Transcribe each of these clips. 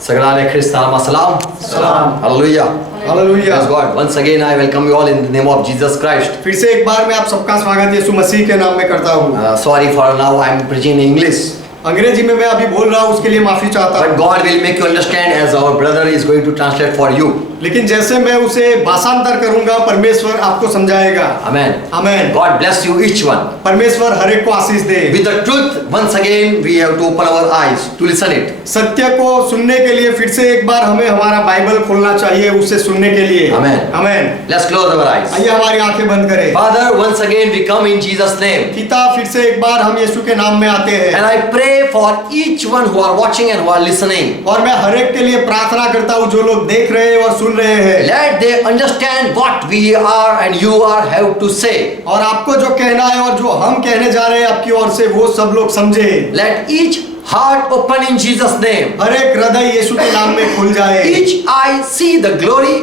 Sagrada Christa, Salam. Salam. Hallelujah. Hallelujah. Praise God. Once again, I welcome you all in the name of Jesus Christ. फिर से एक बार मैं आप सबका स्वागत यीशु मसीह के नाम में करता हूँ। Sorry for now, I am preaching in English. अंग्रेजी में मैं अभी बोल रहा हूँ, उसके लिए माफी चाहता But हूँ। God will make you understand as our brother is going to translate for you. लेकिन जैसे मैं उसे भाषांतर करूंगा, परमेश्वर आपको समझाएगा। Amen. Amen. God bless you each one. परमेश्वर हर एक को आशीष दे। With the truth, once again, we have to open our eyes to listen it. सत्य को सुनने के लिए फिर से एक बार हमें हमारा बाइबल खोलना चाहिए, उसे सुनने के लिए। Amen. Amen. Let's close our eyes. आइए हमारी आंखें बंद करें। Father, once again we come in Jesus' name. पिता, फिर से एक बार हम यीशु के नाम में आते हैं। And I pray for each one who are watching and who are listening. और मैं हर एक के लिए प्रार्थना करता हूँ जो लोग देख रहे हैं और सुन रहे हैं। Let they understand what we are and you are have to say. और आपको जो कहना है और जो हम कहने जा रहे हैं आपकी ओर से, वो सब लोग समझे। Let each heart open in Jesus' name. हर एक हृदय यीशु के नाम में खुल जाए। Each eye see the glory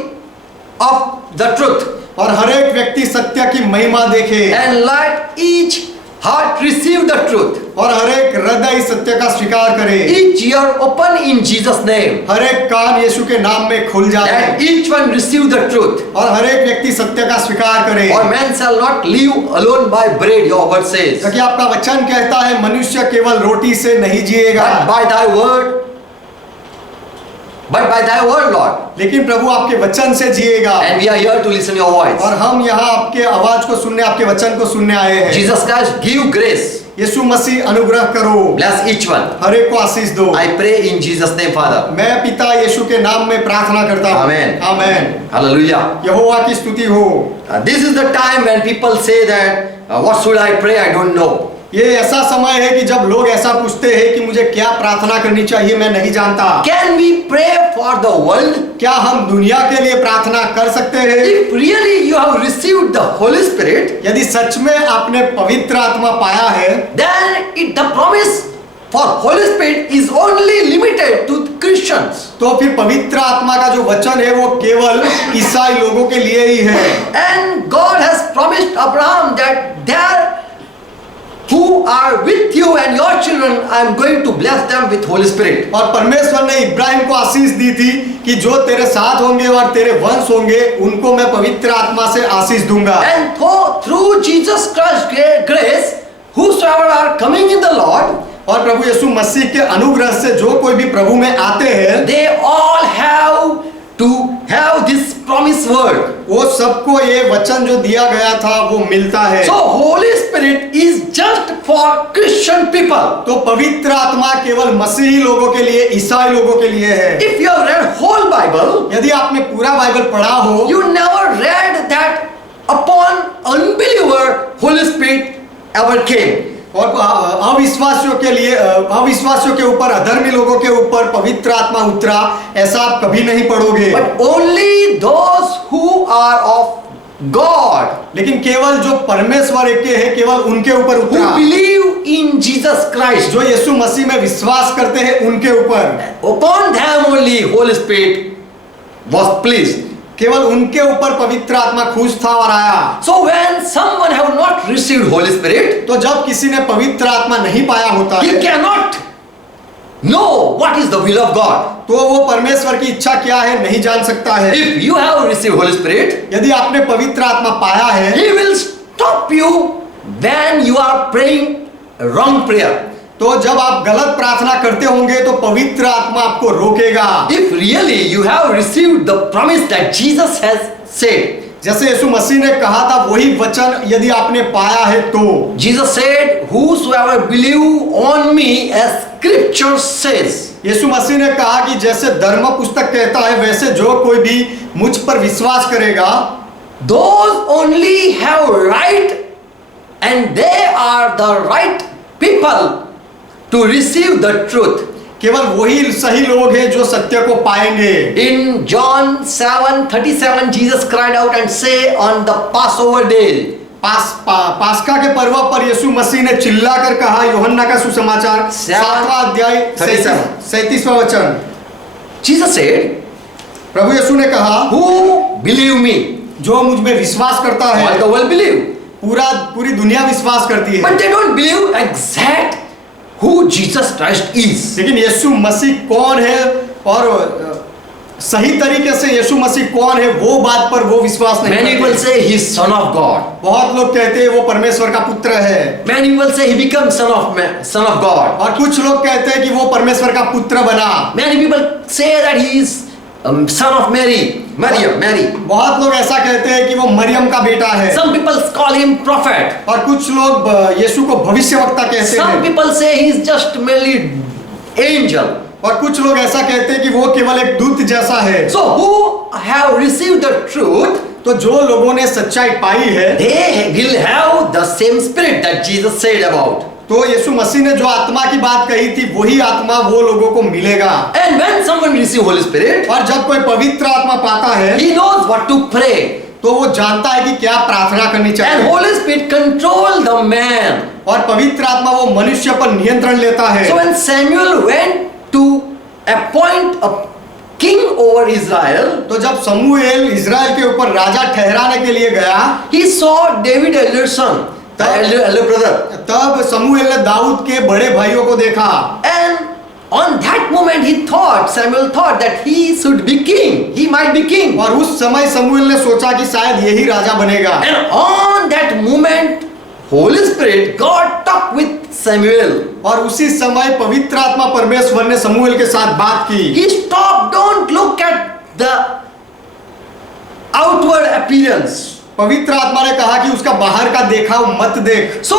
of the truth. और हर एक व्यक्ति सत्य की महिमा देखे। And let each heart receive the truth. और हर एक हृदय सत्य का स्वीकार करे। Each ear open in Jesus' name. हर एक कान यीशु के नाम में खुल जाए। Let each one receive the truth. और हर एक व्यक्ति सत्य का स्वीकार करे। For man shall not live alone by bread, your word says, क्योंकि आपका वचन कहता है मनुष्य केवल रोटी से नहीं जिएगा, but by thy word, Lord. लेकिन प्रभु आपके वचन से जिएगा। And we are here to listen your voice. और हम यहाँ आपके आवाज को सुनने, आपके वचन को सुनने आए हैं। Jesus Christ, give grace. यीशु मसीह अनुग्रह करो। Bless each one. हर एक को आशीष दो। I pray in Jesus' name, Father. मैं पिता यीशु के नाम में प्रार्थना करता हूँ। Amen. आमेन। Hallelujah. यहोवा की स्तुति हो। This is the time when people say that, what should I pray? I don't know. ये ऐसा समय है कि जब लोग ऐसा पूछते हैं कि मुझे क्या प्रार्थना करनी चाहिए, मैं नहीं जानता। Can we pray for the world? क्या हम दुनिया के लिए प्रार्थना कर सकते हैं? If really you have received the Holy Spirit, यदि सच में आपने पवित्र आत्मा पाया है, then the promise for Holy Spirit is only limited to Christians. तो फिर पवित्र आत्मा का जो वचन है वो केवल ईसाई लोगों के लिए ही है। And God has promised Abraham that there who are with you and your children, I am going to bless them with Holy Spirit. और परमेश्वर ने इब्राहिम को आशीष दी थी कि जो तेरे साथ होंगे और तेरे वंश होंगे उनको मैं पवित्र आत्मा से आशीष दूंगा। And through Jesus Christ's grace, whosoever are coming in the Lord, और प्रभु यीशु मसीह के अनुग्रह से जो कोई भी प्रभु में आते हैं, they all have to have this promised word. वो सबको ये वचन जो दिया गया था वो मिलता है। So Holy Spirit is just for Christian people. तो पवित्र आत्मा केवल मसीही लोगों के लिए, ईसाई लोगों के लिए है। If you have read whole Bible, यदि आपने पूरा बाइबल पढ़ा हो, you never read that upon unbeliever Holy Spirit ever came. और अविश्वासियों के लिए, अविश्वासियों के ऊपर, अधर्मी लोगों के ऊपर पवित्र आत्मा उतरा, ऐसा आप कभी नहीं पढ़ोगे। But only those who are of God, लेकिन केवल जो परमेश्वर एक के है, केवल उनके ऊपर who उतरा। believe in Jesus Christ, जो यीशु मसीह में विश्वास करते हैं उनके ऊपर, upon them only Holy Spirit was pleased. केवल उनके ऊपर पवित्र आत्मा खुश था और आया। So when someone have not received Holy Spirit, तो जब किसी ने पवित्र आत्मा नहीं पाया होता he है, cannot know what is the will of God. तो वो परमेश्वर की इच्छा क्या है नहीं जान सकता है। If you have received Holy Spirit, यदि आपने पवित्र आत्मा पाया है, He will stop you when you are praying wrong prayer. तो जब आप गलत प्रार्थना करते होंगे तो पवित्र आत्मा आपको रोकेगा। If really you have received the promise that Jesus has said, जैसे यीशु मसीह ने कहा था वही वचन यदि आपने पाया है तो, Jesus said, whosoever believe on me, as scripture says. यीशु मसीह ने कहा कि जैसे धर्म पुस्तक कहता है वैसे जो कोई भी मुझ पर विश्वास करेगा, Those only have right, and they are the right people to receive the truth. केवल वही सही लोग हैं जो सत्य को पाएंगे। In John 7:37, Jesus cried out and say on the Passover day, पास्का के पर्व पर यीशु मसीह ने चिल्लाकर कहा, यूहन्ना का सुसमाचार 7वां अध्याय 37वां वचन, Jesus said, प्रभु यीशु ने कहा, who believe me, जो मुझ में विश्वास करता है, all the world believe, पूरी दुनिया विश्वास करती है, but they don't believe exact who Jesus Christ is. लेकिन यीशु मसीह कौन है और सही तरीके से यीशु मसीह कौन है वो बात पर वो विश्वास नहीं Many people करते। say he is son of God. बहुत लोग कहते हैं वो परमेश्वर का पुत्र है, Many people say he becomes son of God. और कुछ लोग कहते हैं कि वो परमेश्वर का पुत्र बना। Many people say that he is son of Mary. Mary. बहुत लोग ऐसा कहते हैं कि वो मरियम का बेटा है, Some people call him prophet. और कुछ लोग यीशु को भविष्यवक्ता कहते Some हैं, people say he is just merely angel. और कुछ लोग ऐसा कहते हैं कि वो केवल एक दूत जैसा है। So who have received the truth, तो जो लोगों ने सच्चाई पाई है they will have the same spirit that Jesus said about. तो यीशु मसीह ने जो आत्मा की बात कही थी वही आत्मा वो लोगों को मिलेगा। And when someone receives Holy Spirit, और जब कोई पवित्र आत्मा पाता है he knows what to pray. तो वो जानता है कि क्या प्रार्थना करनी And चाहिए, Holy Spirit control the man. और पवित्र आत्मा वो मनुष्य पर नियंत्रण लेता है। So when Samuel went to appoint a king over Israel, तो जब समूएल इजराइल के ऊपर राजा ठहराने के लिए गया, he saw David elder son, the elder brother. तब समूएल ने दाऊद के बड़े भाइयों को देखा, And on that moment Samuel thought that he should be king. He might be king. और उस समय समूएल ने सोचा कि शायद यही राजा बनेगा। And on that moment Holy Spirit, God talked with Samuel. और उसी समय पवित्र आत्मा परमेश्वर ने समूएल के साथ बात की। He stopped, don't look at the outward appearance. पवित्र आत्मा ने कहा कि उसका बाहर का देखाव मत देख। So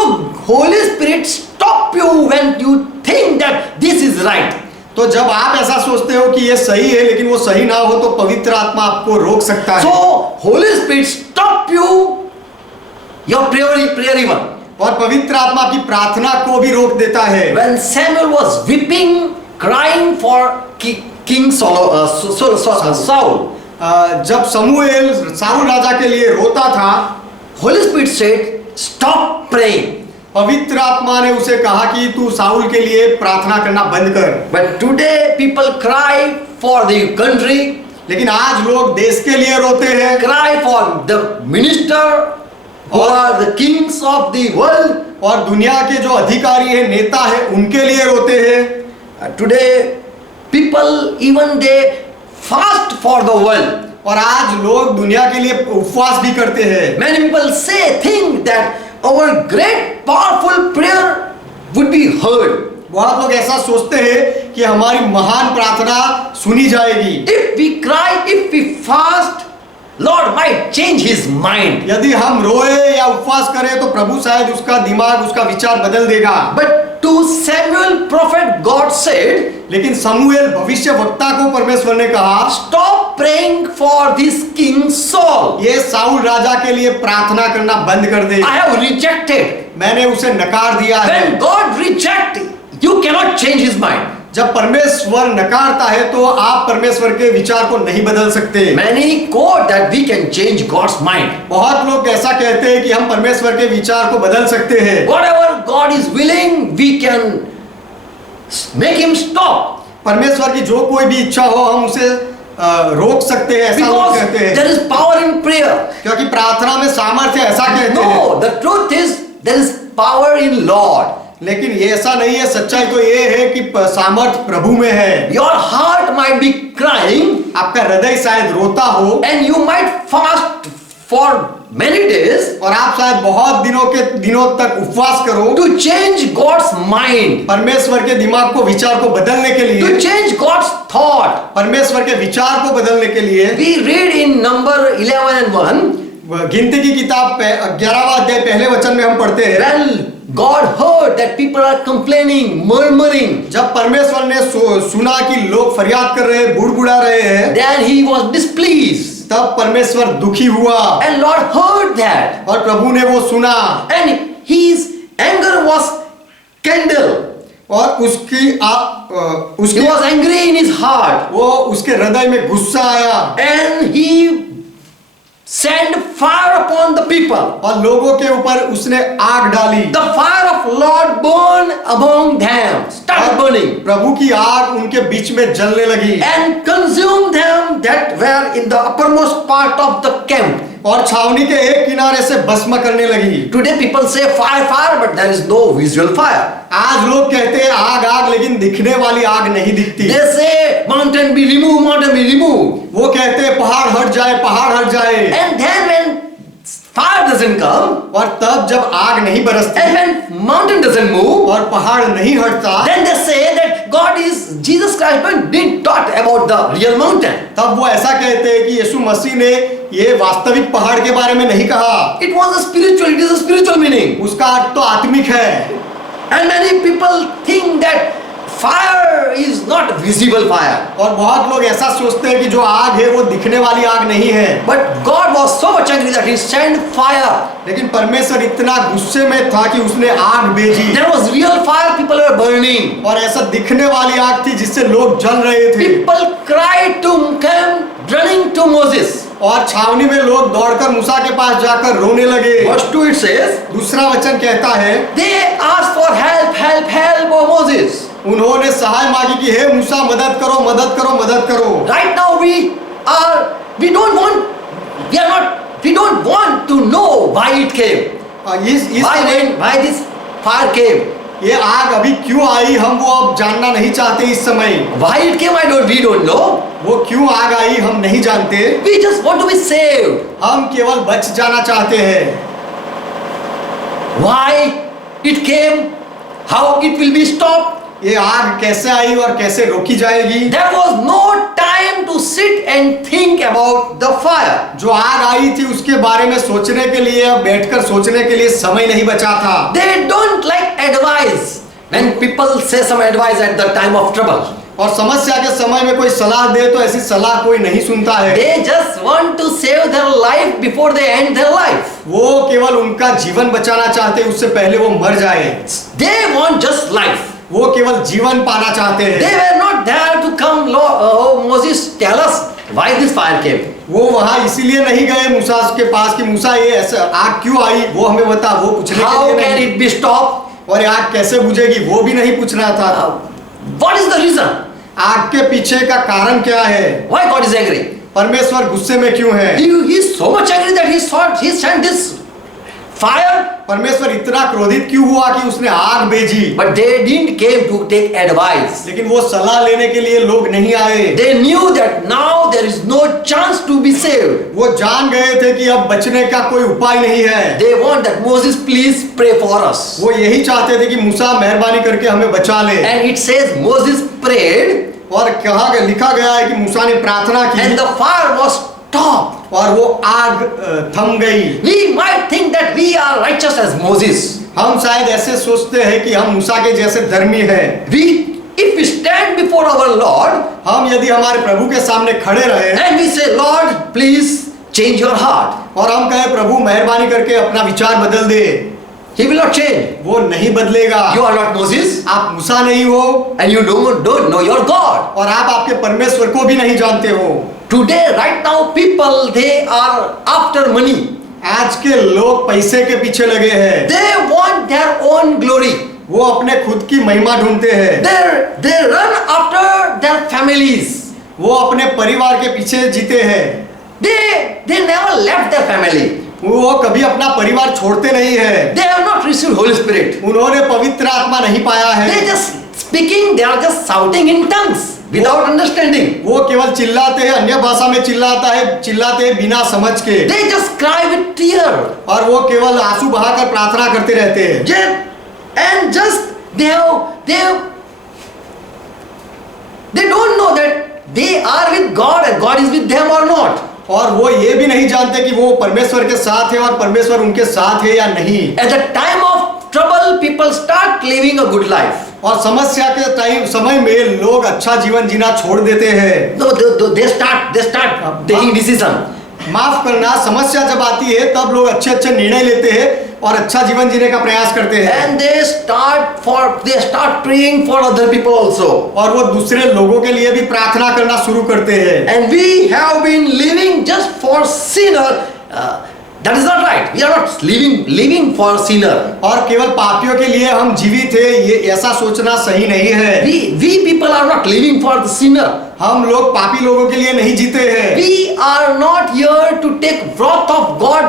Holy Spirit stop you when you think that this is right. तो जब आप ऐसा सोचते हो कि ये सही है लेकिन वो सही ना हो तो पवित्र आत्मा आपको रोक सकता है। So Holy Spirit stop you your prayer even. और पवित्र आत्मा की प्रार्थना को भी रोक देता है। When Samuel was weeping, crying for King Saul, जब समूएल साउल राजा के लिए रोता था, Holy Spirit said, stop praying. पवित्र आत्मा ने उसे कहा कि तू साउल के लिए प्रार्थना करना बंद कर। But today people cry for the country, लेकिन आज लोग देश के लिए रोते हैं, cry for the minister or the kings of the world. और दुनिया के जो अधिकारी है, नेता है, उनके लिए रोते हैं। Today people even they fast for the world. और आज लोग दुनिया के लिए उपवास भी करते हैं। Many people think that our great powerful prayer would be heard. बहुत लोग ऐसा सोचते हैं कि हमारी महान प्रार्थना सुनी जाएगी। If we cry, if we fast, Lord might change his mind. यदि हम रोए या उपवास करें तो प्रभु शायद उसका दिमाग, उसका विचार बदल देगा। But to Samuel prophet God said, लेकिन समूएल भविष्यवक्ता को परमेश्वर ने कहा, stop praying for this king Saul. ये साउल राजा के लिए प्रार्थना करना बंद कर दे। I have rejected. मैंने उसे नकार दिया है। When God rejects, you cannot change his mind. जब परमेश्वर नकारता है तो आप परमेश्वर के विचार को नहीं बदल सकते। Many quote that we can change God's mind. बहुत लोग ऐसा कहते हैं कि हम परमेश्वर के विचार को बदल सकते हैं। Whatever God is willing, we can make him stop. परमेश्वर की जो कोई भी इच्छा हो हम उसे रोक सकते हैं, ऐसा लोग Because कहते हैं। there is power in prayer. क्योंकि प्रार्थना में सामर्थ्य, ऐसा कहते हैं। No, the truth is there is power in Lord. लेकिन ये ऐसा नहीं है, सच्चाई तो ये है कि सामर्थ प्रभु में है। Your heart might be crying, आपका हृदय शायद रोता हो, and you might fast for many days, और आप शायद बहुत दिनों तक उपवास करो to change God's mind, परमेश्वर के दिमाग को, विचार को बदलने के लिए, to change God's thought. परमेश्वर के विचार को बदलने के लिए। We read in number 11 and 1, गिनती की किताब 11वां अध्याय पहले वचन में हम पढ़ते हैं, when God heard that people are complaining, murmuring, जब परमेश्वर ने सुना कि लोग फरियाद कर रहे हैं, बुड़बुड़ा रहे हैं, then he was displeased. तब परमेश्वर दुखी हुआ, And Lord heard that, और प्रभु ने वो सुना, and his anger was kindled. और उसकी He was angry in his heart, वो उसके हृदय में गुस्सा आया, and he sent fire upon the people. और लोगों के ऊपर उसने आग डाली। The fire of Lord burned among them, started burning, प्रभु की आग उनके बीच में जलने लगी, and consumed them that were in the uppermost part of the camp. और छावनी के एक किनारे से भस्म करने लगी। Today people say fire, fire, but there is no visual fire. आज लोग कहते हैं आग आग, लेकिन दिखने वाली आग नहीं दिखती। They say mountain be removed, mountain be removed. वो कहते हैं पहाड़ हट जाए, पहाड़ हट जाए। And then when fire doesn't come, और तब जब आग नहीं बरसती and when mountain doesn't move, और पहाड़ नहीं हटता, then they say that God is Jesus Christ didn't talk about the real mountain. तब वो ऐसा कहते हैं कि यीशु मसीह ने ये वास्तविक पहाड़ के बारे में नहीं कहा। It was a spiritual, it is a spiritual meaning. उसका अर्थ तो आत्मिक है। And many people think that fire is not visible fire. और बहुत लोग ऐसा सोचते हैं कि जो आग है वो दिखने वाली आग नहीं है। But God was so much angry that He sent fire. लेकिन परमेश्वर इतना गुस्से में था कि उसने आग भेजी। There was real fire, people were burning. और ऐसा दिखने वाली आग थी जिससे लोग जल रहे थे। People cried to came running to Moses. और छावनी में लोग दौड़कर मूसा के पास जाकर रोने लगे। Verse 2 it says, दूसरा वचन कहता है, they asked for help, help, help, O Moses. उन्होंने सहाय मांगी कि हे मूसा मदद करो, मदद करो, मदद करो। Right now we don't want to know why it came. Why this fire came. ये आग अभी क्यों आई, हम वो अब जानना नहीं चाहते इस समय। Why it came, we don't know. वो क्यों आग आई हम नहीं जानते। We just want to be saved. हम केवल बच जाना चाहते हैं। Why it came, how it will be stopped. ये आग कैसे आई और कैसे रोकी जाएगी। There was no time to sit and think about the fire. जो आग आई थी उसके बारे में सोचने के लिए, बैठकर सोचने के लिए समय नहीं बचा था। They don't like advice. When people say some advice at the time of trouble, और समस्या के समय में कोई सलाह दे तो ऐसी सलाह कोई नहीं सुनता है। they just want to save their life before they end their life. वो केवल उनका जीवन बचाना चाहते हैं, उससे पहले वो मर जाए। They want just life. वो केवल जीवन पाना चाहते हैं। They were not there to come, oh Moses, tell us why this fire came. वो वहां इसीलिए नहीं गए मूसा के पास कि मूसा ये ऐसा आग क्यों आई, वो हमें बता, वो पूछने के How लिए can नहीं। it be stopped? और ये आग कैसे बुझेगी वो भी नहीं पूछना था। What is the reason? आग के पीछे का कारण क्या है। Why God is angry? परमेश्वर गुस्से में क्यों है। He is so much angry that he sent this fire. परमेश्वर इतना क्रोधित क्यों हुआ कि उसने आग भेजी। But they didn't came to take advice. लेकिन वो सलाह लेने के लिए लोग नहीं आए। They knew that now there is no chance to be saved. वो जान गए थे कि अब बचने का कोई उपाय नहीं है। They want that Moses please pray for us. वो यही चाहते थे कि मूसा मेहरबानी करके हमें बचा ले। And it says Moses prayed. और कहा गया, लिखा गया है कि मूसा ने प्रार्थना की। And the fire was stopped. और वो आग थम गई। We might think that we are righteous as Moses. हम शायद ऐसे सोचते हैं कि हम मूसा के जैसे धर्मी हैं। If we stand before our Lord, हम यदि हमारे प्रभु के सामने खड़े रहे and we say, Lord, please change your heart. और हम कहे प्रभु मेहरबानी करके अपना विचार बदल दे, He will not change. वो नहीं बदलेगा। You are not Moses, आप मूसा नहीं हो and you don't know your God. और आप आपके परमेश्वर को भी नहीं जानते हो। Today, right now, people they are after money. आज के लोग पैसे के पीछे लगे हैं। They want their own glory. वो अपने खुद की महिमा ढूंढते हैं। They run after their families. वो अपने परिवार के पीछे जीते हैं। They never left their family. वो कभी अपना परिवार छोड़ते नहीं है। They have not received Holy Spirit. उन्होंने पवित्र आत्मा नहीं पाया है। They just speaking. They are just shouting in tongues without understanding. वो केवल चिल्लाते हैं, अन्य भाषा में चिल्लाते हैं बिना समझ के। They just cry with tear. और वो केवल आंसू बहाकर प्रार्थना करते रहते हैं। And just they don't know that they are with God and God is with them or not. और वो ये भी नहीं जानते कि वो परमेश्वर के साथ है और परमेश्वर उनके साथ है या नहीं। At the time of trouble, people start living a good life. और समस्या के समय में लोग अच्छा जीवन जीना छोड़ देते हैं। No, they start taking decision. माफ करना, समस्या जब आती है तब लोग अच्छे निर्णय लेते हैं और अच्छा जीवन जीने का प्रयास करते हैं। And they start praying for other people also. और वो दूसरे लोगों के लिए भी प्रार्थना करना शुरू करते हैं। And we have been living just for sinner. That is not right. We are not living for sinner. और केवल पापियों के लिए हम जीवित हैं, ये ऐसा सोचना सही नहीं है। We people are not living for the sinner. हम लोग पापी लोगों के लिए नहीं जीते हैं। We are not here to take wrath of God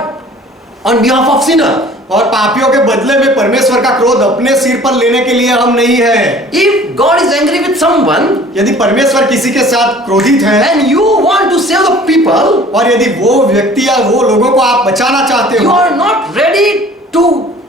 on behalf of sinner. और पापियों के बदले में परमेश्वर का क्रोध अपने सिर पर लेने के लिए हम नहीं है। If God is angry with someone यदि परमेश्वर किसी के साथ क्रोधित है and you want to save the people, और यदि वो व्यक्ति या वो लोगों को आप बचाना चाहते you हो, are not ready to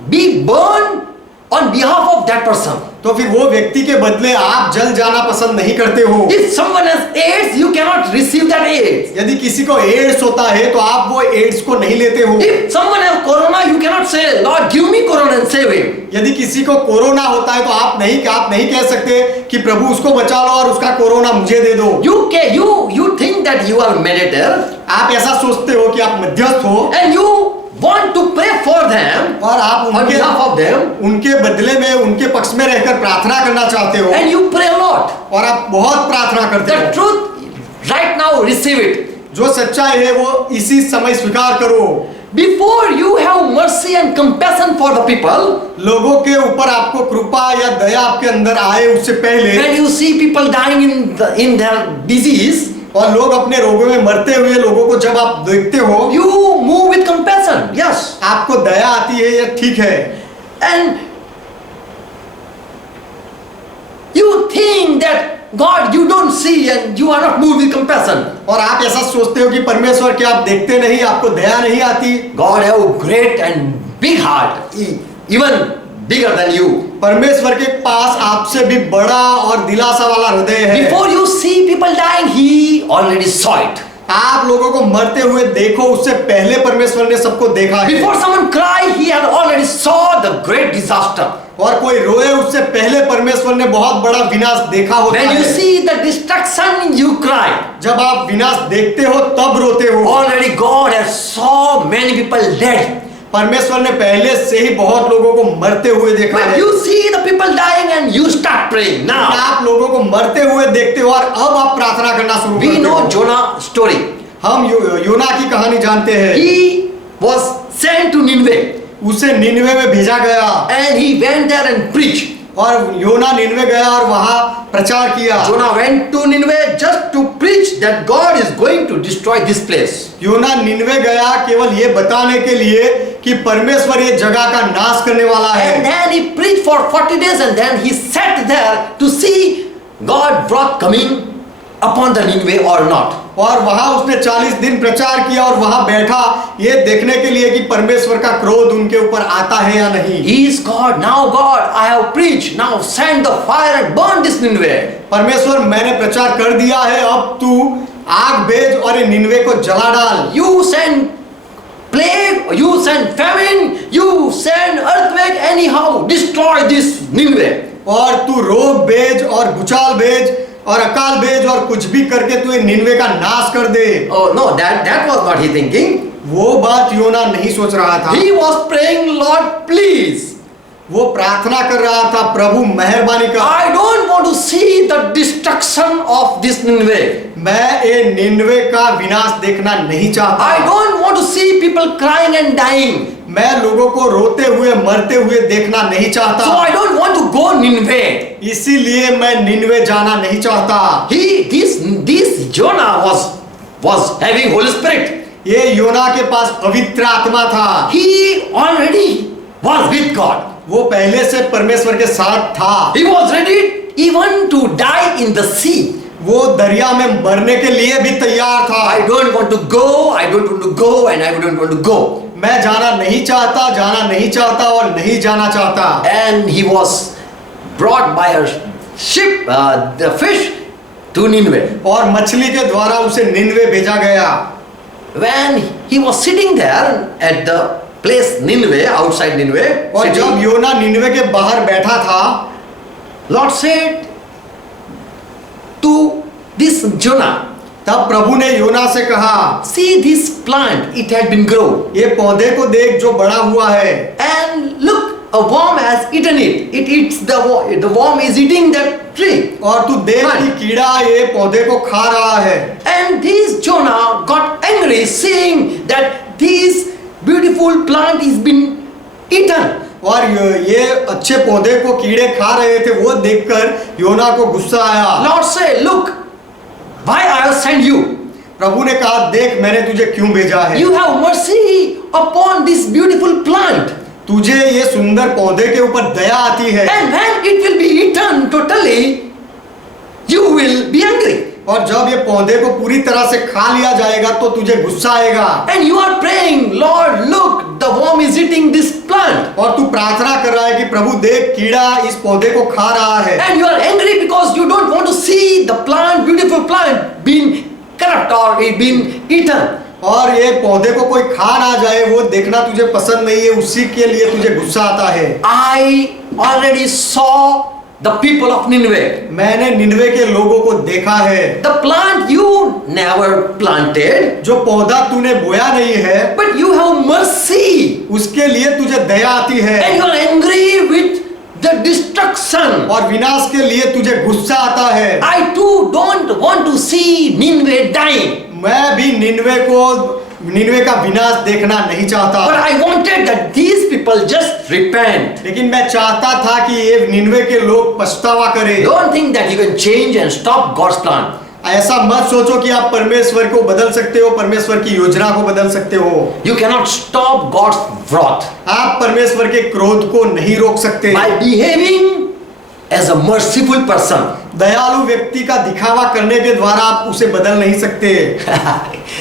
be burned on behalf of that person. तो फिर वो व्यक्ति के बदले आप जल जाना पसंद नहीं करते हो। If someone has AIDS, you cannot receive that AIDS. यदि किसी को एड्स होता है तो आप वो एड्स को नहीं लेते हो। If someone has corona, you cannot say, Lord, give me corona and save him. यदि किसी को कोरोना होता है तो आप नहीं कह सकते कि प्रभु उसको बचा लो और उसका कोरोना मुझे दे दो। You think that you are mediator आप ऐसा सोचते हो कि आप मध्यस्थ हो and you want to pray for them और आप on behalf of them उनके बदले में उनके पक्ष में रहकर प्रार्थना करना चाहते हो and you pray a lot. और आप बहुत प्रार्थना करते The हो। truth right now receive it. जो सच्चाई है वो इसी समय स्वीकार करो। Before you have mercy and compassion for the people, लोगों के ऊपर आपको कृपा या दया आपके अंदर आए उससे पहले, when you see people dying in their disease, और लोग अपने रोगों में मरते हुए लोगों को जब आप देखते हो, you move with compassion. Yes. आपको दया आती है, ये ठीक है। And you think that God you don't see and you are not moved with compassion. और आप ऐसा सोचते हो कि परमेश्वर क्या आप देखते नहीं, आपको दया नहीं आती। God have a great and big heart, even bigger than you. परमेश्वर के पास आपसे भी बड़ा और दिलासा वाला हृदय है। Before you see people dying, He already saw it. आप लोगों को मरते हुए देखो उससे पहले परमेश्वर ने सबको देखा है। Before someone cry, He had already saw the great disaster. और कोई रोए उससे पहले परमेश्वर ने बहुत बड़ा विनाश देखा होता When you है। see the destruction, you cry. जब आप विनाश देखते हो तब रोते हो। Already God has saw many people dead. परमेश्वर ने पहले से ही बहुत लोगों को मरते हुए देखा But है। you see the people dying and you start praying now. आप लोगों को मरते हुए देखते हो और अब आप प्रार्थना करना शुरू We करते know हो। Jonah story. हम योना की कहानी जानते हैं। He was sent to Nineveh उसे निनवे में भेजा गया and he went there and preached. और योना निनवे गया और वहां प्रचार किया। Jonah went to Nineveh just to preach that God is going to destroy this place. योना निनवे गया केवल ये बताने के लिए कि परमेश्वर ये जगह का नाश करने वाला है। And then he preached for 40 days and then he sat there to see God wrath coming upon the Nineveh or not. और वहां उसने 40 दिन प्रचार किया और वहां बैठा ये देखने के लिए कि परमेश्वर का क्रोध उनके ऊपर आता है या नहीं। He is God. Now God, I have preached. Now send the fire and burn this Nineveh. परमेश्वर मैंने प्रचार कर दिया है, अब तू आग भेज और ये निनवे को जला डाल। You send plague, you send famine, you send earthquake, anyhow destroy this Nineveh. और तू रोग भेज और भूचाल भेज और अकाल भेज और कुछ भी करके तू ये निनवे का नाश कर दे। Oh no, that was not he thinking. वो बात योना नहीं सोच रहा था। He was praying, Lord, please. वो प्रार्थना कर रहा था, प्रभु मेहरबानी कर। I don't want to see the destruction of this Nineveh. मैं ये निनवे का विनाश देखना नहीं चाहता। I don't want to see people crying and dying. मैं लोगों को रोते हुए मरते हुए देखना नहीं चाहता। So I don't want to go Nineveh. इसीलिए मैं निनवे जाना नहीं चाहता। This Jonah was having Holy Spirit. ये योना के पास पवित्र आत्मा था। He already was with God. वो पहले से परमेश्वर के साथ था। He was ready even to die in the sea. वो दरिया में मरने के लिए भी तैयार था। I don't want to go, I don't want to go, and I don't want to go. मैं जाना नहीं चाहता और नहीं जाना चाहता। And he was brought by a ship, the fish, to Nineveh. और मछली के द्वारा उसे निनवे भेजा गया। When he was sitting there at the place Nineveh, outside Nineveh, और sitting, जब योना निनवे के बाहर बैठा था, Lord said to this Jonah, तब प्रभु ने योना से कहा, see this plant, it had been grown. ये पौधे को देख जो बड़ा हुआ है। And look, a worm has eaten it. It eats the worm is eating that tree. और तू देख कि कीड़ा ये पौधे को खा रहा है। And this Jonah got angry seeing that this beautiful plant is been eaten. और ये अच्छे पौधे को कीड़े खा रहे थे, वो देखकर योना को गुस्सा आया। Lord said, look, why I have sent you? प्रभु ने कहा, देख मैंने तुझे क्यों भेजा है। You have mercy upon this beautiful plant. तुझे ये सुंदर पौधे के ऊपर दया आती है, And when it will be eaten totally, you will be angry. और जब ये पौधे को पूरी तरह से खा लिया जाएगा तो तुझे गुस्सा आएगा। And you are praying, Lord, look, the worm is eating this plant. और तू प्रार्थना कर रहा है कि प्रभु देख, कीड़ा इस पौधे को खा रहा है। And you are angry because you don't want to see the plant, beautiful plant, being corrupt or it being eaten. और ये पौधे को कोई खा ना जाए वो देखना तुझे पसंद नहीं है, उसी के लिए तुझे गुस्सा आता है। I already saw the people of Nineveh. मैंने निनवे के लोगों को देखा है। The plant you never planted, जो पौधा तूने बोया नहीं है, but you have mercy. उसके लिए तुझे दया आती है, And you are angry with the destruction. और विनाश के लिए तुझे गुस्सा आता है। I too don't want to see Nineveh dying. मैं भी निनवे का विनाश देखना नहीं चाहता, But I wanted that these people just repent. लेकिन मैं चाहता था कि ये निनवे के लोग पछतावा करें। Don't think that you can change and stop God's plan. ऐसा मत सोचो कि आप परमेश्वर को बदल सकते हो, परमेश्वर की योजना को बदल सकते हो। You cannot stop God's wrath आप परमेश्वर के क्रोध को नहीं रोक सकते by behaving as a merciful person. दयालु व्यक्ति का दिखावा करने के द्वारा आप उसे बदल नहीं सकते।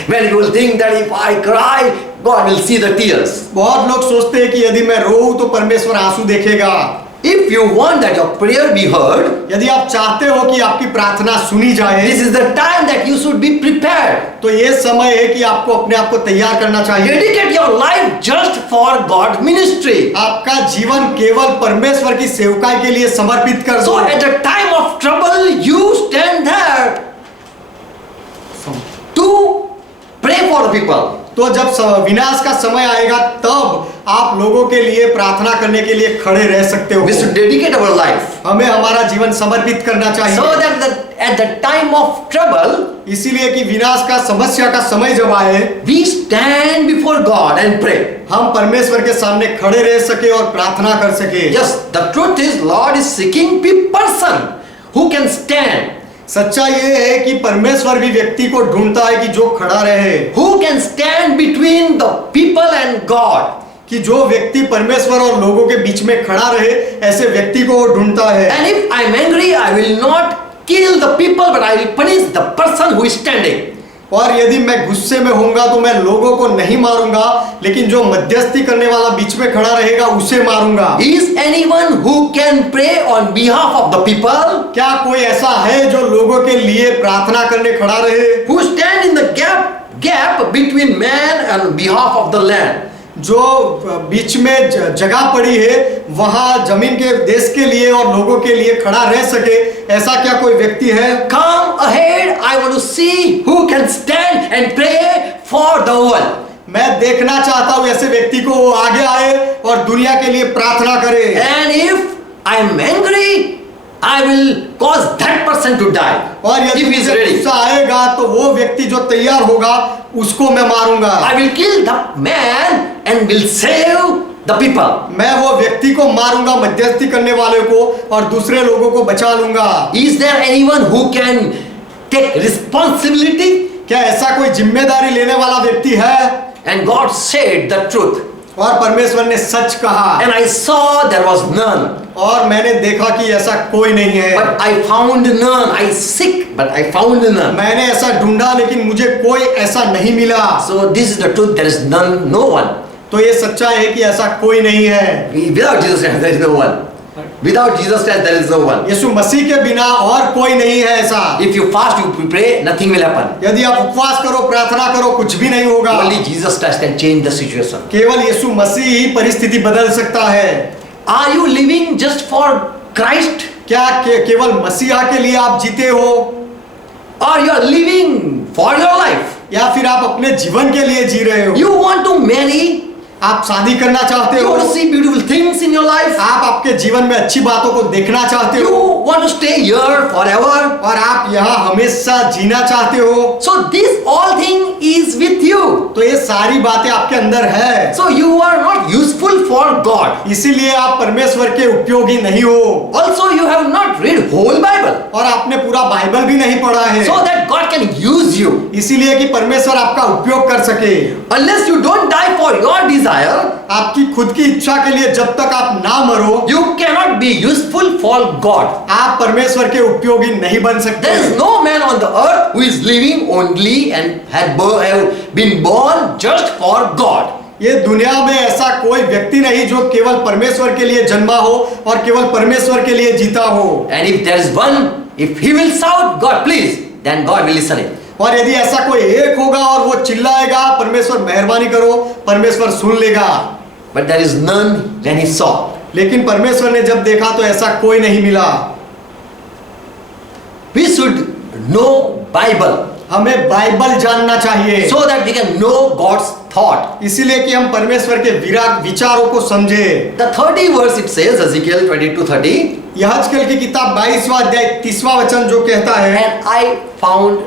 Many people think that if I cry, God will see the tears. बहुत लोग सोचते हैं कि यदि मैं रोऊं तो परमेश्वर आंसू देखेगा। If you want that your prayer be heard, यदि आप चाहते हो कि आपकी प्रार्थना सुनी जाए, this is the time that you should be prepared. तो ये समय है कि आपको अपने आप को तैयार करना चाहिए। Dedicate your life just for God's ministry. आपका जीवन केवल परमेश्वर की सेवकाई के लिए समर्पित कर So दो। at the time of trouble, you stand there to pray for the people. तो जब विनाश का समय आएगा तब आप लोगों के लिए प्रार्थना करने के लिए खड़े रह सकते हो। We should dedicate our life हमें हमारा जीवन समर्पित करना चाहिए, so that at the time of trouble, इसीलिए कि विनाश का समस्या का समय जब आए, we stand before God and pray. हम परमेश्वर के सामने खड़े रह सके और प्रार्थना कर सके। Yes, the truth is, Lord is seeking person who can stand, सच्चा ये है कि परमेश्वर भी व्यक्ति को ढूंढता है कि जो खड़ा रहे, who can stand between the people and God. कि जो व्यक्ति परमेश्वर और लोगों के बीच में खड़ा रहे, ऐसे व्यक्ति को वो ढूंढता है। And if I am angry, I will not kill the people, but I will punish the person who is standing. और यदि मैं गुस्से में होऊंगा तो मैं लोगों को नहीं मारूंगा, लेकिन जो मध्यस्थी करने वाला बीच में खड़ा रहेगा उसे मारूंगा। Is anyone who can pray on behalf of the people? क्या कोई ऐसा है जो लोगों के लिए प्रार्थना करने खड़ा रहे? Who stand in the gap between man and behalf of the land? जो बीच में जगह पड़ी है वहां जमीन के देश के लिए और लोगों के लिए खड़ा रह सके, ऐसा क्या कोई व्यक्ति है? Come ahead, I want to see who can stand and pray for the world. मैं देखना चाहता हूं ऐसे व्यक्ति को वो आगे आए और दुनिया के लिए प्रार्थना करे। And if I am angry, I will cause that person to die. और यदि If he is मुझे ready, गुस्सा आएगा तो वो व्यक्ति जो तैयार होगा उसको मैं मारूंगा। I will kill the man and will save the people. मैं वो व्यक्ति को मारूंगा, मध्यस्थी करने वाले को, और दूसरे लोगों को बचा लूंगा। Is there anyone who can take responsibility? क्या ऐसा कोई जिम्मेदारी लेने वाला व्यक्ति है? And God said the truth. और परमेश्वर ने सच कहा, And I saw there was none. और मैंने देखा कि ऐसा कोई नहीं है। But I found none. I seek, but I found none. मैंने ऐसा ढूंढा लेकिन मुझे कोई ऐसा नहीं मिला। So this is the truth. There is none, no one. तो ये सच्चाई है कि ऐसा कोई नहीं है। Without Jesus Christ, there is no one. Without Jesus Christ, there is no one. यीशु मसीह के बिना और कोई नहीं है ऐसा। If you fast, you pray, nothing will happen. यदि आप उपवास करो, प्रार्थना करो, कुछ भी नहीं होगा। Only Jesus Christ can change the situation. केवल यीशु मसीह ही परिस्थिति बदल सकता है। Are you living just for Christ? क्या केवल मसीहा के लिए आप जीते हो, Or you are living for your life? या फिर आप अपने जीवन के लिए जी रहे हो? You want to marry? आप शादी करना चाहते You हो? want to see beautiful things in your life? आप आपके जीवन में अच्छी बातों को देखना चाहते You हो want to stay here forever? और आप यहाँ हमेशा जीना चाहते हो, So this all thing is with you. तो ये सारी बातें आपके अंदर है। So you are not useful for God. इसीलिए आप परमेश्वर के उपयोगी नहीं हो, Also, you have not read whole Bible, और आपने पूरा बाइबल भी नहीं पढ़ा है, so that God can use you. इसीलिए कि परमेश्वर आपका उपयोग कर सके। Unless you don't die for your desire, आपकी खुद की इच्छा के लिए जब तक आप ना मरो, you cannot be useful for God. आप परमेश्वर के उपयोगी नहीं बन सकते। There is no man on the earth who is living only and have been born just for God. ये दुनिया में ऐसा कोई व्यक्ति नहीं जो केवल परमेश्वर के लिए जन्मा हो और केवल परमेश्वर के लिए जीता हो। And if there is one, if he will shout, God please, then God will listen him. और यदि ऐसा कोई एक होगा और वो चिल्लाएगा, परमेश्वर मेहरबानी करो, परमेश्वर सुन लेगा। But there is none when he saw. लेकिन परमेश्वर ने जब देखा तो ऐसा कोई नहीं मिला। We should know Bible हमें बाइबल जानना चाहिए, so that we can know God's thought. इसीलिए कि हम परमेश्वर के विचारों को समझे। The 30 verse it says, Ezekiel 22:30, यहजकेल की किताब 22वां अध्याय 30वां वचन जो कहता है, and I found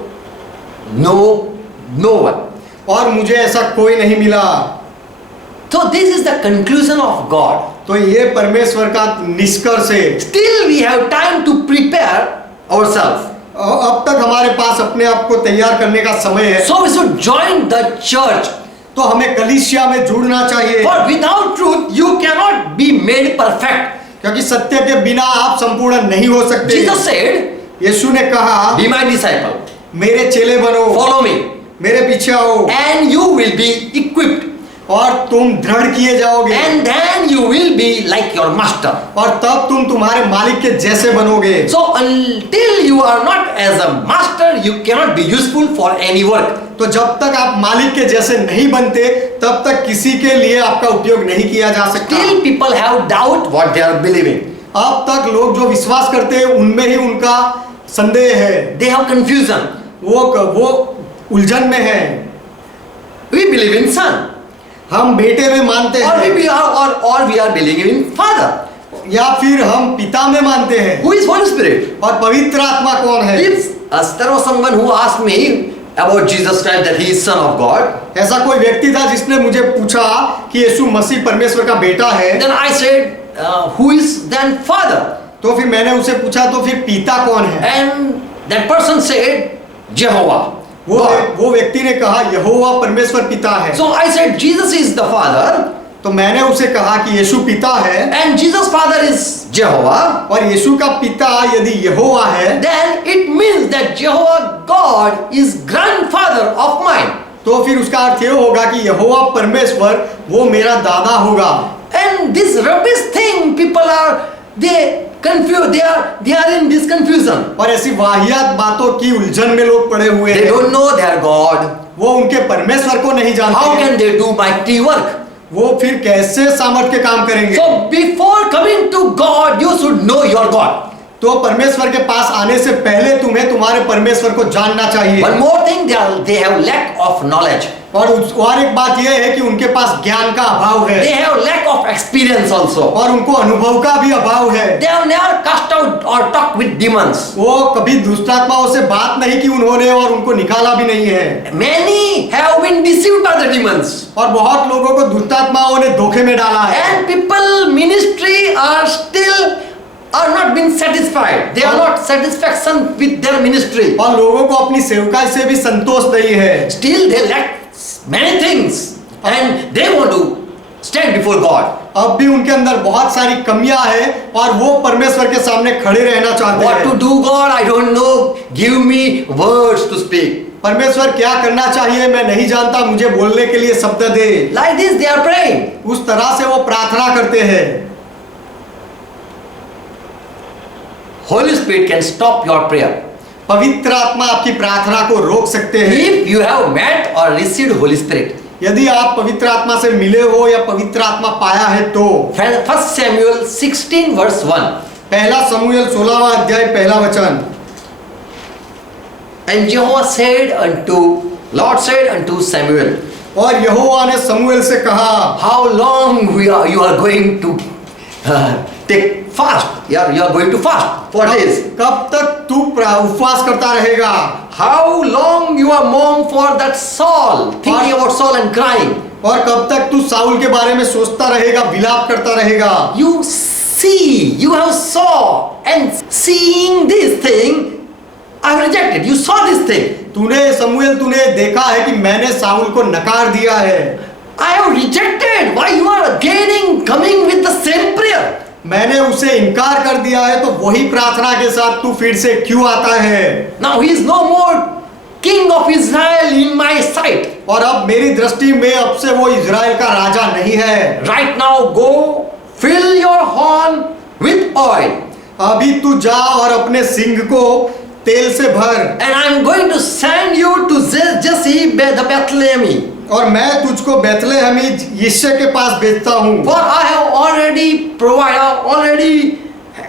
no one. और मुझे ऐसा कोई नहीं मिला। So this is the conclusion of God. तो ये परमेश्वर का निष्कर्ष है। Still we have time to prepare ourselves. अब तक हमारे पास अपने आप को तैयार करने का समय है, So we should join the church. तो हमें कलीसिया में जुड़ना चाहिए, For without truth you cannot be made perfect. क्योंकि सत्य के बिना आप संपूर्ण नहीं हो सकते। Jesus said, यीशु ने कहा, be my disciple, मेरे चेले बनो, follow me, मेरे पीछे आओ, and you will be equipped, और तुम दृढ़ किए जाओगे, and then you will be like your master. और तब तुम तुम्हारे मालिक के जैसे बनोगे। So until you are not as a master, you cannot be useful for any work. तो जब तक आप मालिक के जैसे नहीं बनते, तब तक किसी के लिए आपका उपयोग नहीं किया जा सकता। Still people have doubt what they are believing. अब तक लोग जो विश्वास करते हैं उनमें ही उनका संदेह है, They have confusion. वो उलझन में है। We believe in son, हम बेटे में मानते or हैं, we are or we are believing in father. या फिर हम पिता में मानते हैं। Who is Holy Spirit? और पवित्र आत्मा कौन है? If there was someone who asked me about Jesus Christ that he is son of God, ऐसा कोई व्यक्ति था जिसने मुझे पूछा कि यीशु मसीह परमेश्वर का बेटा है, then I said, who is then father? तो फिर मैंने उसे पूछा तो फिर पिता कौन है? And that person said, Jehovah. God. वो व्यक्ति ने कहा यहोवा परमेश्वर पिता है। So I said, Jesus is the father, तो मैंने उसे कहा कि यीशु पिता है, and Jesus' father is Jehovah. और यीशु का पिता यदि यहोवा है, Then it means that Jehovah God is grandfather of mine. तो फिर उसका अर्थ ये होगा कि यहोवा परमेश्वर वो मेरा दादा होगा। And this rubbish thing, people are they confused. They are in this confusion. और ऐसी वाहियात बातों की उलझन में लोग पड़े हुए They हैं। don't know their God. वो उनके परमेश्वर को नहीं जानते। How can they do mighty work? वो फिर कैसे सामर्थ के काम करेंगे? So before coming to God, you should know your God. तो परमेश्वर के पास आने से पहले तुम्हें तुम्हारे परमेश्वर को जानना चाहिए। One more thing, they have lack of knowledge. और एक बात यह है कि उनके पास ज्ञान का अभाव है, They have lack of experience also. और उनको अनुभव का भी अभाव है। They have never cast out or talked with demons. वो कभी दुष्टात्माओं से बात नहीं की उन्होंने, और उनको निकाला भी नहीं है। Many have been deceived by the demons. और बहुत लोगों को दुष्टात्माओं ने धोखे में डाला है। And people ministry are not being satisfied. They are not satisfaction with their ministry. और लोगों को अपनी सेवकाई से भी संतोष नहीं है। Still they lack many things and they want to stand before God. अब भी उनके अंदर बहुत सारी कमियां हैं और वो परमेश्वर के सामने खड़े रहना चाहते What to हैं। do, God? I don't know. Give me words to speak. परमेश्वर क्या करना चाहिए मैं नहीं जानता, मुझे बोलने के लिए शब्द दे। Like this they are praying. उस तरह से वो प्रार्थना करते हैं। Holy Spirit can stop your prayer. पवित्र आत्मा आपकी प्रार्थना को रोक सकते हैं। If you have met or received Holy Spirit. यदि आप पवित्र आत्मा से मिले हो या पवित्र आत्मा पाया है तो। 1 Samuel 16 verse 1. पहला शमूएल 16वां अध्याय पहला वचन। And Jehovah said Lord said unto Samuel, और यहोवा ने शमूएल से कहा, how long you are going to take fast? You are going to fast for days. कब तक तू उपवास करता रहेगा? How long you are mourning for that Saul, thinking about Saul and crying? और कब तक तू साउल के बारे में सोचता रहेगा, विलाप करता रहेगा? You see, you have saw, and seeing this thing, I have rejected. You saw this thing. तूने शमूएल, तूने देखा है कि मैंने साउल को नकार दिया है। I have rejected. Why you are again coming with the same prayer? मैंने उसे इनकार कर दिया है, तो वही प्रार्थना के साथ तू फिर से क्यों आता है? Now he is no more king of Israel in my sight. और अब मेरी दृष्टि में अब से वो इजराइल का राजा नहीं है। Right now go fill your horn with oil. अभी तू जा और अपने सिंग को तेल से भर, And I am going to send you to Jesse the Bethlehemi. और मैं तुझको बेथलेहमी यिशै के पास भेजता हूँ। For I have already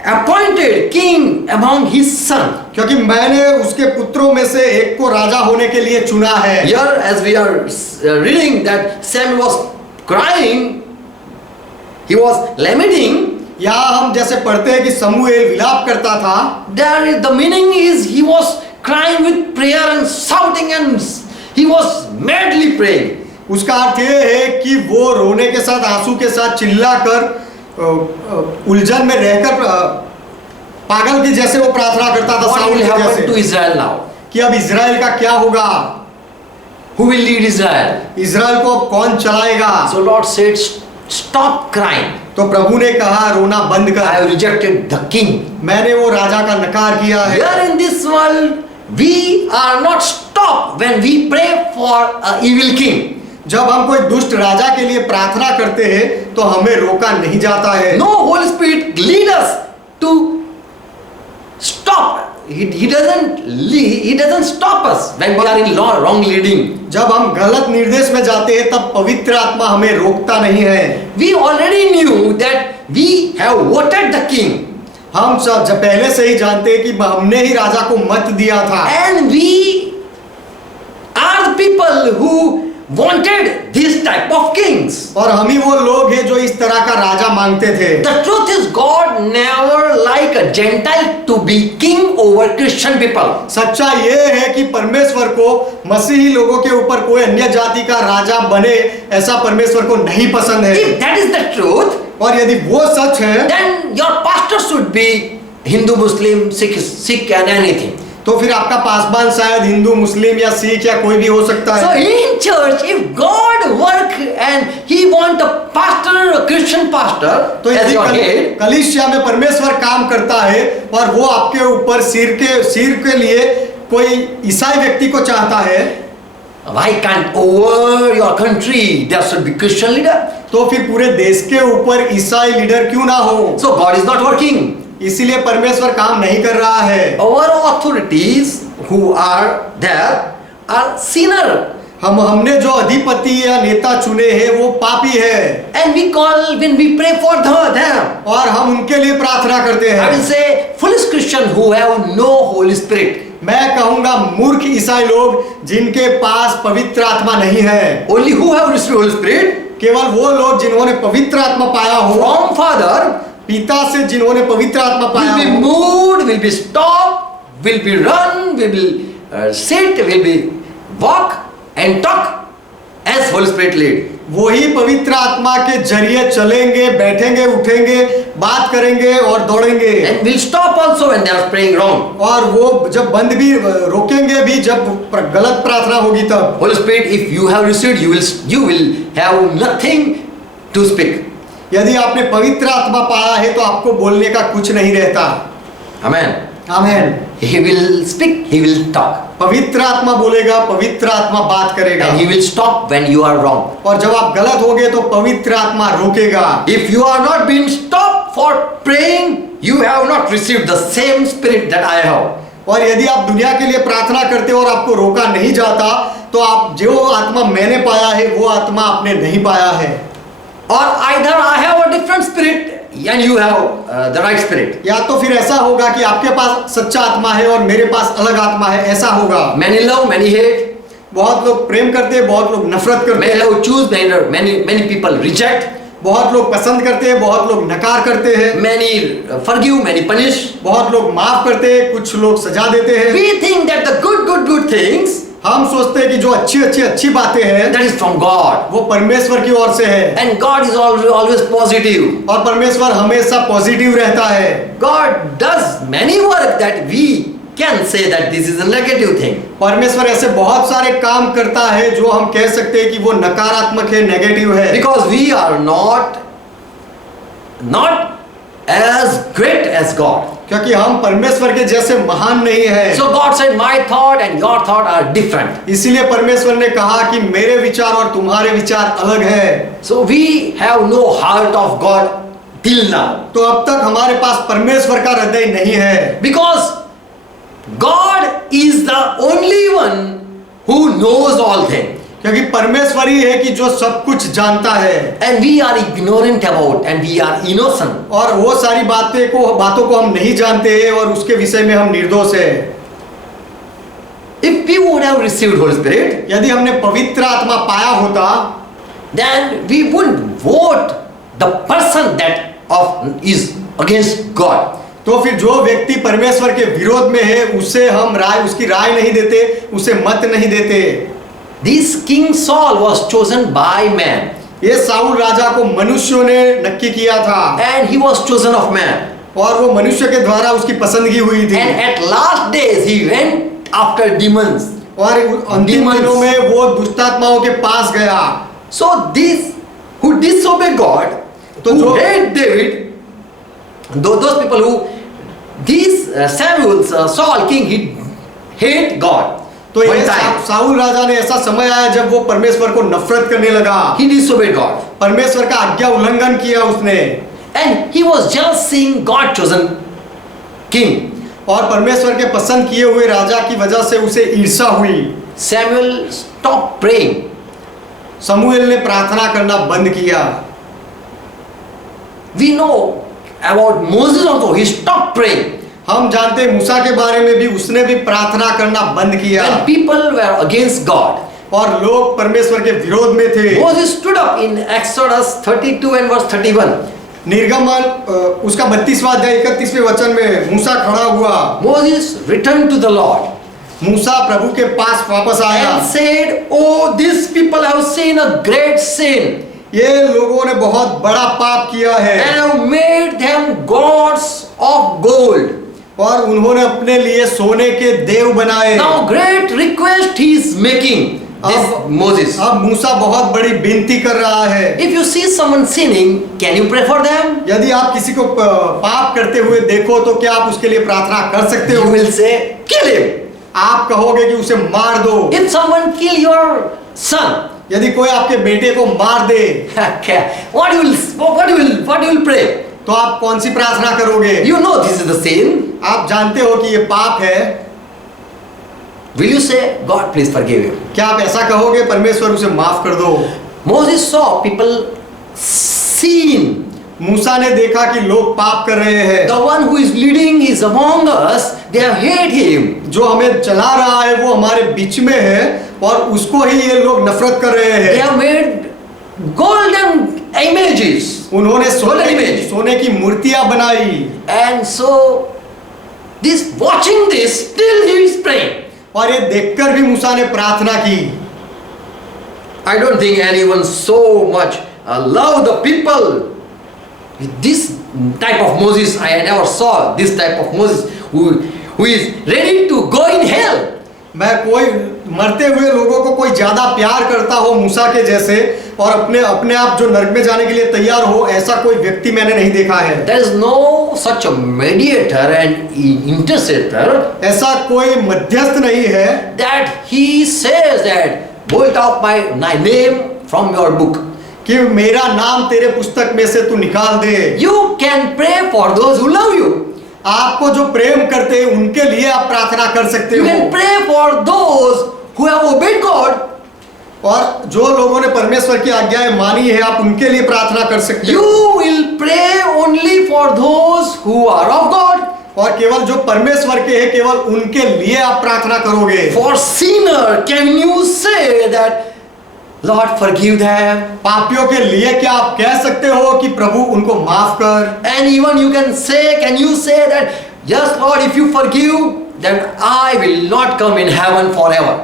appointed king among his son. क्योंकि मैंने उसके पुत्रों में से एक को राजा होने के लिए चुना है। Here, as we are reading that Samuel was crying, he was lamenting. यहाँ हम जैसे पढ़ते हैं कि शमूएल विलाप करता था। There is the meaning is he was crying with prayer and shouting and he was madly praying. उसका अर्थ ये है कि वो रोने के साथ, आंसू के साथ चिल्लाकर उलझन में रहकर पागल की जैसे वो प्रार्थना करता था। What will happen to Israel now? कि अब इजराइल का क्या होगा? Who will lead Israel? Israel को अब कौन चलाएगा? So Lord said, stop crying. तो प्रभु ने कहा रोना बंद कर। I have rejected the king. मैंने वो राजा का नकार किया है। Here in this world, we are not stopped when we pray for an evil king. जब हम कोई दुष्ट राजा के लिए प्रार्थना करते हैं तो हमें रोका नहीं जाता है। No Holy Spirit lead us to stop. He doesn't stop us when we are in wrong leading. जब हम गलत निर्देश में जाते हैं तब पवित्र आत्मा हमें रोकता नहीं है। We already knew that we have voted the king. हम सब जब पहले से ही जानते हैं कि हमने ही राजा को मत दिया था। And we are the people who wanted this type of kings. और हम ही वो लोग हैं जो इस तरह का राजा मांगते थे। The truth is God never like a Gentile to be king over Christian people. सच्चा ये है कि परमेश्वर को मसीही लोगों के ऊपर कोई अन्य जाति का राजा बने, ऐसा परमेश्वर को नहीं पसंद है। If that is the truth, और यदि वो सच है, then your pastor should be Hindu, Muslim, Sikh and anything. तो फिर आपका पासबान शायद हिंदू, मुस्लिम या सिख या कोई भी हो सकता So है। in church, if God work and He want a pastor, a Christian pastor, तो as यदि your head, कलीसिया में परमेश्वर काम करता है और वो आपके ऊपर सिर के लिए कोई ईसाई व्यक्ति को चाहता है, why can't over your country there should be Christian leader? तो फिर पूरे देश के ऊपर ईसाई लीडर क्यों ना हो? So God is not working. इसीलिए परमेश्वर काम नहीं कर रहा है। Our authorities who are there are sinner. हमने जो अधिपति या नेता चुने हैं वो पापी है। And we call when we pray for them. और हम उनके लिए प्रार्थना करते I will हैं। say foolish Christian who have no Holy Spirit. मैं कहूंगा मूर्ख ईसाई लोग जिनके पास पवित्र आत्मा नहीं है। Only who have received Holy Spirit केवल वो लोग जिन्होंने पवित्र आत्मा पाया हो, from Father, पिता से जिन्होंने पवित्र आत्मा पाया will be हो, moved, will be stopped, will be run, will sit, will be walk and talk as Holy Spirit lead. वही पवित्र आत्मा के जरिए चलेंगे, बैठेंगे, उठेंगे, बात करेंगे और दौड़ेंगे। And will stop also when they are praying wrong. और वो जब बंद भी रोकेंगे भी जब गलत प्रार्थना होगी तब। Holy Spirit, if you have received, you will have nothing to speak. यदि आपने पवित्र आत्मा पाया है तो आपको बोलने का कुछ नहीं रहता। Amen. Amen. He will speak, he will talk. पवित्र आत्मा बोलेगा, पवित्र आत्मा बात करेगा। And he will stop when you are wrong. और जब आप गलत होगे तो पवित्र आत्मा रोकेगा। If you are not being stopped for praying, you have not received the same spirit that I have. और यदि आप दुनिया के लिए प्रार्थना करते हो और आपको रोका नहीं जाता तो आप जो आत्मा मैंने पाया है वो आत्मा आपने नहीं पाया है। Or either I have a different spirit and you have the right spirit. या तो फिर ऐसा होगा कि आपके पास सच्चा आत्मा है और मेरे पास अलग आत्मा है, ऐसा होगा। Many love, many hate. बहुत लोग प्रेम करते हैं, बहुत लोग नफरत करते Many हैं। love choose, many people reject. बहुत लोग पसंद करते हैं, बहुत लोग नकार करते हैं। Many forgive, many punish. बहुत लोग माफ करते हैं, कुछ लोग सजा देते हैं। We think that the good things हम सोचते हैं कि जो अच्छी बातें हैं that is from God. वो परमेश्वर की ओर से है, And God is always positive. और परमेश्वर हमेशा पॉजिटिव रहता है। God does many work that we can say that this is a negative thing. परमेश्वर ऐसे बहुत सारे काम करता है जो हम कह सकते हैं कि वो नकारात्मक है, नेगेटिव है, Because we are not as great as God. क्योंकि हम परमेश्वर के जैसे महान नहीं है। So God said, my thought and your thought are different. इसीलिए परमेश्वर ने कहा कि मेरे विचार और तुम्हारे विचार अलग है। So we have no heart of God till now. तो अब तक हमारे पास परमेश्वर का हृदय नहीं है, Because God is the only one who knows all things. क्योंकि परमेश्वर ही है कि जो सब कुछ जानता है, And we are ignorant about and we are innocent. और वो सारी बातों को हम नहीं जानते हैं और उसके विषय में हम निर्दोष है। If we would have received Holy Spirit, यदि हमने पवित्र आत्मा पाया होता, then we wouldn't vote the person that is against God. तो फिर जो व्यक्ति परमेश्वर के विरोध में है उसे हम उसकी राय नहीं देते, उसे मत नहीं देते। This King Saul was chosen by man. ये साउल राजा को मनुष्यों ने नक्की किया था, And he was chosen of man. और वो मनुष्य के द्वारा उसकी पसंदगी हुई थी। And at last days he went after demons. और अंतिम दिनों में वो दुष्टात्माओं के पास गया। So these who disobey God, तो who जो hate David, those people who Saul king, he hate God. तो ये साउल राजा ने ऐसा समय आया जब वो परमेश्वर को नफरत करने लगा। He disobeyed God. परमेश्वर का आज्ञा उल्लंघन किया उसने, And he was just seeing God chosen king. और परमेश्वर के पसंद किए हुए राजा की वजह से उसे ईर्ष्या हुई। Samuel stopped praying. शमूएल ने प्रार्थना करना बंद किया। We know about Moses also. He stopped praying. हम जानते हैं मूसा के बारे में भी उसने भी प्रार्थना करना बंद किया। When people were against God, और लोग परमेश्वर के विरोध में थे। Moses stood up in Exodus 32 and verse 31. निर्गमन उसका 32वां अध्याय 31वें वचन में मूसा खड़ा हुआ। Moses returned to the Lord. मूसा प्रभु के पास वापस आया And said, "Oh, these people have sinned a great sin, ये लोगों ने बहुत बड़ा पाप किया है, and have made them gods of gold." और उन्होंने अपने लिए सोने के देव बनाए। Now great request he is making, this Moses. अब मूसा बहुत बड़ी विनती कर रहा है। If you see someone sinning, can you pray for them? यदि आप किसी को पाप करते हुए देखो तो क्या आप उसके लिए प्रार्थना कर सकते You हो? will say, "Kill him." आप कहोगे कि उसे मार दो। If someone kill your son, यदि कोई आपके बेटे को मार दे, what you will pray? तो आप कौन सी प्रार्थना करोगे? You know this is the sin. आप जानते हो कि ये पाप है। Will you say, "God, please forgive him"? क्या आप ऐसा कहोगे, परमेश्वर उसे माफ कर दो? Moses saw people sin. मूसा ने देखा कि लोग पाप कर रहे हैं। The one who is leading is among us. They have hate him. जो हमें चला रहा है वो हमारे बीच में है और उसको ही ये लोग नफरत कर रहे They हैं। have made golden images. उन्होंने Golden image. सोने की मूर्तियां बनाई, And so, watching this, still he is praying. और ये देखकर भी मूसा ने प्रार्थना की। I don't think anyone so much love the people. This type of Moses, I never saw this type of Moses who is ready to go in hell. मैं कोई मरते हुए लोगों को कोई ज्यादा प्यार करता हो मूसा के जैसे और अपने आप जो नरक में जाने के लिए तैयार हो, ऐसा कोई व्यक्ति मैंने नहीं देखा है। There is no such a mediator and intercessor ऐसा कोई मध्यस्थ नहीं है that he says that blot out my name from your book. कि मेरा नाम तेरे पुस्तक में से तू निकाल दे। You can pray for those who love you. आपको जो प्रेम करते हैं उनके लिए आप प्रार्थना कर सकते You हो, can pray for those who have obeyed God. और जो लोगों ने परमेश्वर की आज्ञाएं मानी है आप उनके लिए प्रार्थना कर सकते You हो, will pray only for those who are of God. और केवल जो परमेश्वर के हैं केवल उनके लिए आप प्रार्थना करोगे। For sinner, can you say that Lord forgive them? पापियों के लिए क्या आप कह सकते हो कि प्रभु उनको माफ कर? And even can you say that, yes Lord, if you forgive, then I will not come in heaven forever.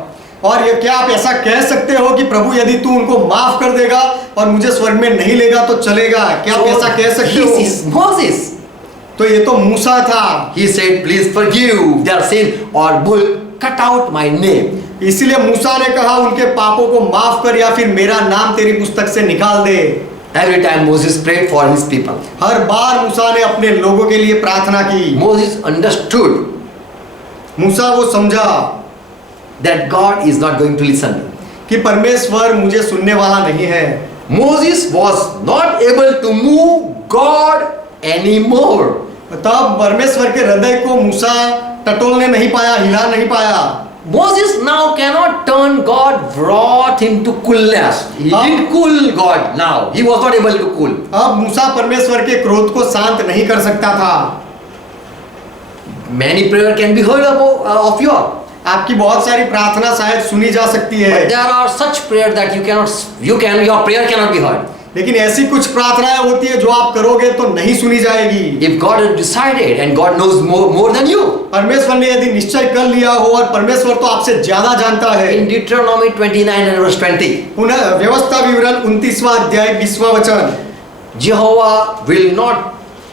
और ये क्या आप ऐसा कह सकते हो कि प्रभु यदि तू उनको माफ कर देगा और मुझे स्वर्ग में नहीं लेगा तो चलेगा? क्या आप ऐसा कह सकते This हो? is Moses. तो ये तो मूसा था। He said, please forgive their sin or will cut out my name. इसीलिए मूसा ने कहा उनके पापों को माफ कर या फिर मेरा नाम तेरी पुस्तक से निकाल दे। Every time Moses prayed for his people. हर बार मूसा ने अपने लोगों के लिए प्रार्थना की। Moses understood मूसा वो समझा that God is not going to listen. कि परमेश्वर मुझे सुनने वाला नहीं है। Moses was not able to move God anymore. तब परमेश्वर के हृदय को मूसा टटोलने नहीं पाया, हिला नहीं पाया। Moses now cannot turn. God brought him to coolness. He didn't cool God now. He was not able to cool. अब मूसा परमेश्वर के क्रोध को शांत नहीं कर सकता था। Many prayer can be heard of your. आपकी बहुत सारी प्रार्थना शायद सुनी जा सकती है, But there are such prayer that your prayer cannot be heard. लेकिन ऐसी कुछ प्रार्थनाएं होती है जो आप करोगे तो नहीं सुनी जाएगी। If God has decided and God knows more than you. परमेश्वर ने यदि निश्चय कर लिया हो और परमेश्वर तो आपसे ज्यादा जानता है। In Deuteronomy 29 and verse 20. पुनः व्यवस्था विवरण 29वां अध्याय 20वां वचन। Jehovah will not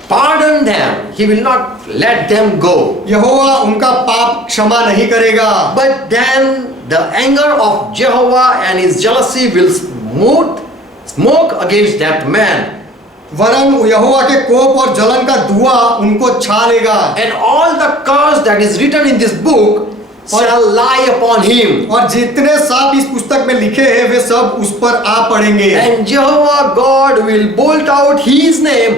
pardon them. He will not let them go. यहोवा उनका पाप क्षमा नहीं करेगा। But then the anger of Jehovah and his jealousy will smoke against that man. वरन यहोवा के कोप और जलन का धुआं उनको छा लेगा। And all the curse that is written in this book shall lie upon him. और जितने साप इस पुस्तक में लिखे हैं वे सब उस पर आ पड़ेंगे। And Jehovah God will bolt out his name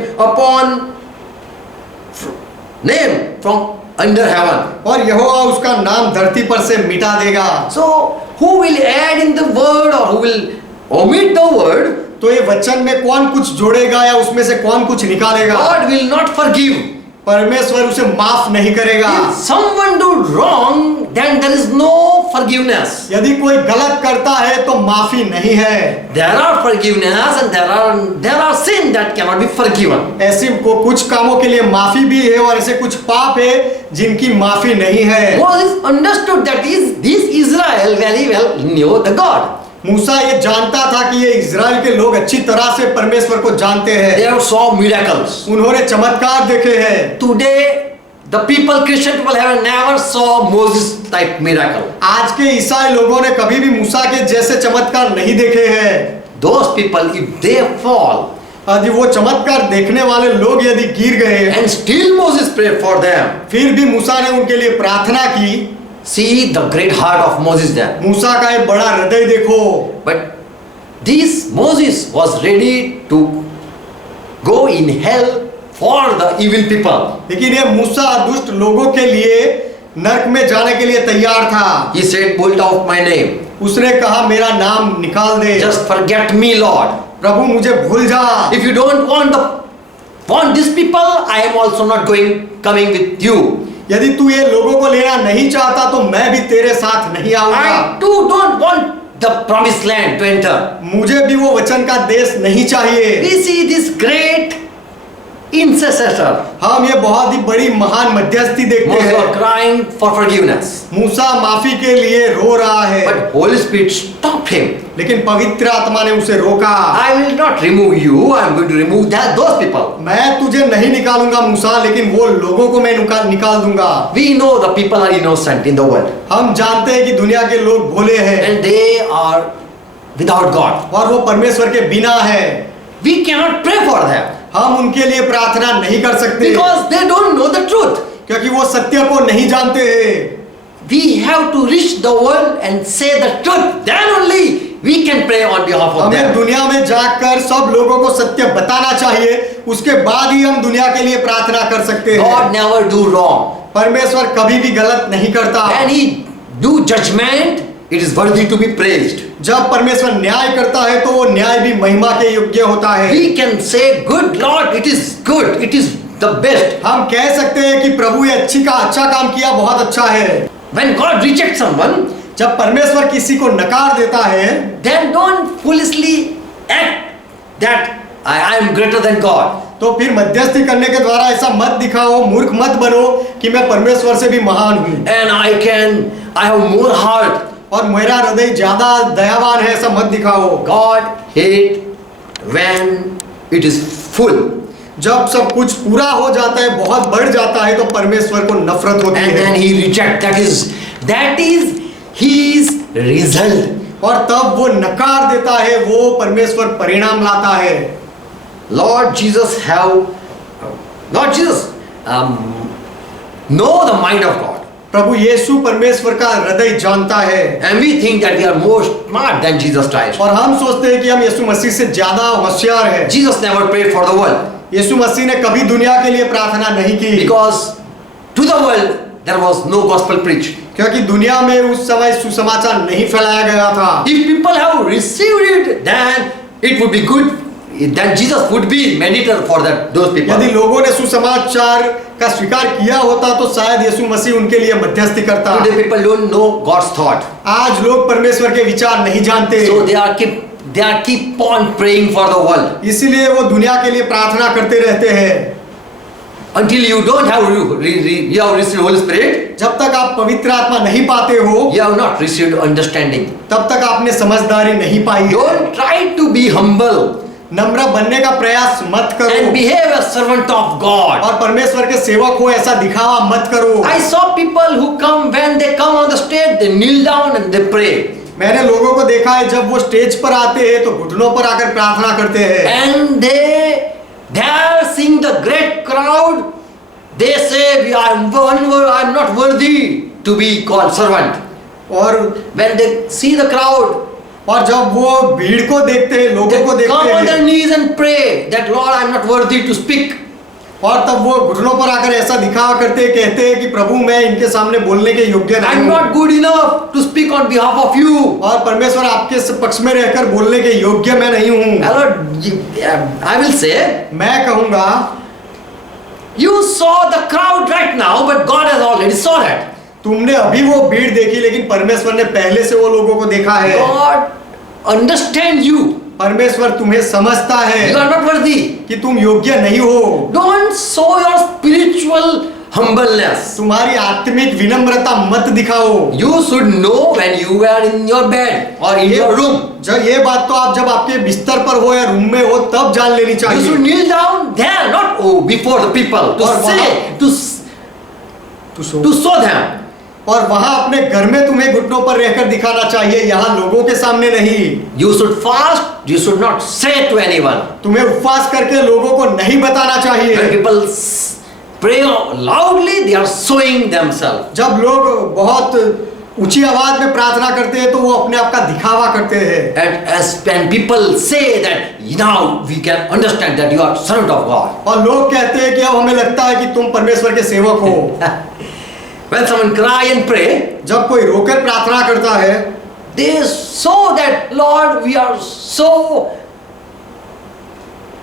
from under heaven. और यहोवा उसका नाम धरती पर से मिटा देगा। So who will add in the word or who will omit the word? तो ये वचन में कौन कुछ जोड़ेगा या उसमें से कौन कुछ निकालेगा? God will not forgive. परमेश्वर उसे माफ नहीं करेगा। If someone do wrong, then there is no forgiveness. यदि कोई गलत करता है तो माफी नहीं है। There are forgiveness and there are sin that cannot be forgiven. ऐसी कुछ कामों के लिए माफी भी है और ऐसे कुछ पाप है जिनकी माफी नहीं है। Moses understood that this Israel very well knew the God. मूसा ये जानता था कि ये इज़राइल के लोग अच्छी तरह से परमेश्वर को जानते हैं। They have saw miracles. उन्होंने चमत्कार देखे हैं। Today the Christian people have never saw Moses type miracle. आज के ईसाई लोगों ने कभी भी मूसा के जैसे चमत्कार नहीं देखे हैं। Those people, if they fall, यदि वो चमत्कार देखने वाले लोग यदि गिर गए and still Moses prayed for them. फिर भी मूसा ने उनके लिए प्रार्थना की। See the great heart of Moses there. मूसा का एक बड़ा हृदय देखो। But this Moses was ready to go in hell for the evil people. लेकिन ये मूसा दुष्ट लोगों के लिए नरक में जाने के लिए तैयार था। He said, "Bolt out my name. उसने कहा मेरा नाम निकाल दे। Just forget me, Lord. प्रभु मुझे भूल जा। If you don't want these people, I am also not coming with you. यदि तू ये लोगों को लेना नहीं चाहता तो मैं भी तेरे साथ नहीं आऊंगा। I too don't want the promised land to enter." मुझे भी वो वचन का देश नहीं चाहिए। We see this great intercessor. हम ये बहुत ही बड़ी महान मध्यस्थी देखते Moses was हैं। crying for forgiveness. मूसा माफी के लिए रो रहा है, But Holy Spirit stopped him. लेकिन पवित्र आत्मा ने उसे रोका। I will not remove you. I am going to remove those people. मैं तुझे नहीं निकालूंगा मूसा, लेकिन वो लोगों को मैं निकाल दूंगा। We know the people are innocent in the world. हम जानते हैं कि दुनिया के लोग भोले हैं And they are without God. और वो परमेश्वर के बिना है। We cannot pray for them. हम उनके लिए प्रार्थना नहीं कर सकते Because they don't know the truth. क्योंकि वो सत्य को नहीं जानते हैं। We have to reach the world and say the truth. Then only we can pray on behalf of हमें them. दुनिया में जाकर सब लोगों को सत्य बताना चाहिए, उसके बाद ही हम दुनिया के लिए प्रार्थना कर सकते हैं। God never do wrong. परमेश्वर कभी भी गलत नहीं करता। When He do judgment, it is worthy to be praised. जब परमेश्वर न्याय करता है तो वो न्याय भी महिमा के योग्य होता है। We can say, "Good Lord, it is good. It is the best." हम कह सकते हैं कि प्रभु ये अच्छा काम किया, बहुत अच्छा है। When God rejects someone, जब परमेश्वर किसी को नकार देता है then don't foolishly act that I am greater than God. तो फिर मध्यस्थी करने के द्वारा ऐसा मत दिखाओ, मूर्ख मत बनो कि मैं परमेश्वर से भी महान हूँ। And I have more heart और मेरा हृदय ज्यादा दयावान है ऐसा मत दिखाओ। God hate when it is full. जब सब कुछ पूरा हो जाता है, बहुत बढ़ जाता है, तो परमेश्वर को नफरत होती And then है he reject. That is his result. और तब वो नकार देता है, वो परमेश्वर परिणाम लाता है। Lord Jesus know the mind of God. प्रभु यीशु परमेश्वर का हृदय जानता है। And we think that we are more smart than Jesus Christ. और हम सोचते हैं कि हम यीशु मसीह से ज्यादा होशियार हैं। Jesus never prayed for the world. यीशु मसीह ने कभी दुनिया के लिए प्रार्थना नहीं की, Because to the world there was no gospel preached. क्योंकि दुनिया में उस समय सुसमाचार नहीं फैलाया गया था। If people have received it, then it would be good. Then Jesus would be mediator for those people. यदि लोगों ने सुसमाचार का स्वीकार किया होता तो शायद यीशु मसीह उनके लिए मध्यस्थी करता। Today people don't know God's thought. आज लोग परमेश्वर के विचार नहीं जानते, So they are keep on praying for the world. इसीलिए वो दुनिया के लिए प्रार्थना करते रहते हैं। Until you don't have you have received Holy Spirit, जब तक आप पवित्र आत्मा नहीं पाते हो, you have not received understanding. तब तक आपने समझदारी नहीं पाई। Don't try to be humble नम्र बनने का प्रयास मत करो and behave as servant of God. और परमेश्वर के सेवक हो ऐसा दिखावा मत करो। I saw people who come when they come on the stage, they kneel down and they pray. मैंने लोगों को देखा है जब वो स्टेज पर आते हैं तो घुटनों पर आकर प्रार्थना करते हैं। And they are seeing the great crowd. They say, I'm not worthy to be called servant. और When they see the crowd, और जब वो भीड़ को देखते हैं, लोगों they को देखते come on their हैं, knees and pray that Lord, I'm not worthy to speak. और तब वो घुटनों पर आकर ऐसा दिखावा करते हैं, कहते हैं कि प्रभु मैं इनके सामने बोलने के योग्य नहीं I'm हूँ not good enough to speak on behalf of you. और परमेश्वर आपके पक्ष में रहकर बोलने के योग्य मैं नहीं हूँ। Lord, I will say, मैं कहूँगा you saw the crowd right now, but God has already saw that. तुमने अभी वो भीड़ देखी, लेकिन परमेश्वर ने पहले से वो लोगों को देखा है। God understand you. परमेश्वर तुम्हें समझता है You are not worthy. कि तुम योग्य नहीं हो। Don't show your spiritual humbleness. तुम्हारी आत्मिक विनम्रता मत दिखाओ। You should know when you are in your bed or in your room. जब ये बात तो आप जब आपके बिस्तर पर हो या रूम में हो तब जान लेनी You should चाहिए। kneel down there, not before the people, to और say, to show them. और वहां अपने घर में तुम्हें घुटनों पर रहकर दिखाना चाहिए, यहाँ लोगों के सामने नहीं। You should fast. You should not say to anyone. तुम्हें उपवास करके लोगों को नहीं बताना When चाहिए। people pray loudly, they are showing themselves. जब लोग बहुत ऊंची आवाज में प्रार्थना करते हैं तो वो अपने आप का दिखावा करते हैं। And when people say that now we can understand that you are servant of God. और लोग कहते हैं कि अब हमें लगता है कि तुम परमेश्वर के सेवक हो। When someone cry and pray, जब कोई रोकर प्रार्थना करता है, they show that Lord,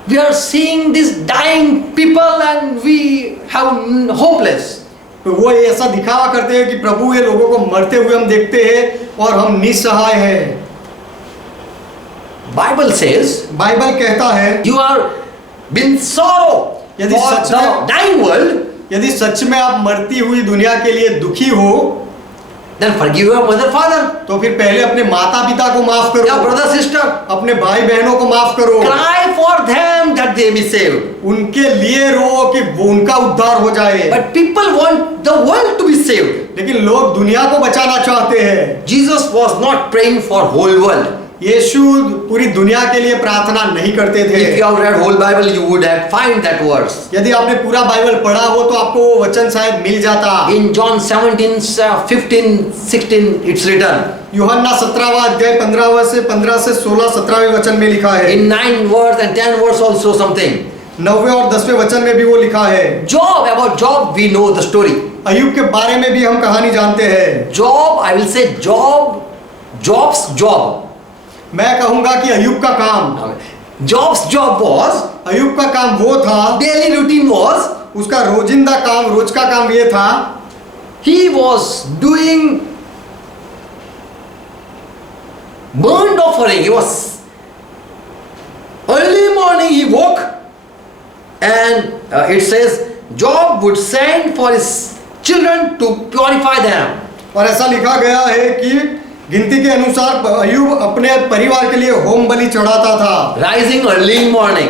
we are seeing these dying people and we have hopeless. तो वो ऐसा दिखावा करते हैं कि प्रभु ये लोगों को मरते हुए हम देखते हैं और हम निस्सहाय हैं। Bible says, बाइबल कहता है you are been sorrow यदि for सच the में- dying world, यदि सच में आप मरती हुई दुनिया के लिए दुखी हो then forgive your mother, father, तो फिर पहले अपने माता पिता को माफ your करो, brother, sister. अपने भाई बहनों को माफ करो, Cry for them that they be saved. उनके लिए रो कि वो उनका उद्धार हो जाए। But people want the world to be saved. लेकिन लोग दुनिया को बचाना चाहते हैं। Jesus was not praying for whole world. यीशु पूरी दुनिया के लिए प्रार्थना नहीं करते थे। If you have read whole Bible, you would have find that verse. यदि आपने पूरा बाइबल पढ़ा हो तो आपको वो वचन शायद मिल जाता। In John 17, 15, 16, it's written. यूहन्ना 17वां अध्याय 15 से 16 17वें वचन में लिखा है। In 9 verse and 10 verse also something. 9वें और 10वें वचन में भी वो लिखा है। Job, about Job we know the story. अय्यूब के बारे में भी हम कहानी जानते हैं। Job, I will say Job's job. मैं कहूंगा कि अय्यूब का काम, Job's job was, अय्यूब का काम वो था, daily routine was, उसका रोजिंदा काम, रोज का काम ये था, he was doing burnt offering. He was early morning he woke and it says Job would send for his children to purify them. और ऐसा लिखा गया है कि गिनती के अनुसार अय्यूब अपने परिवार के लिए होम बलि चढ़ाता था, rising early in morning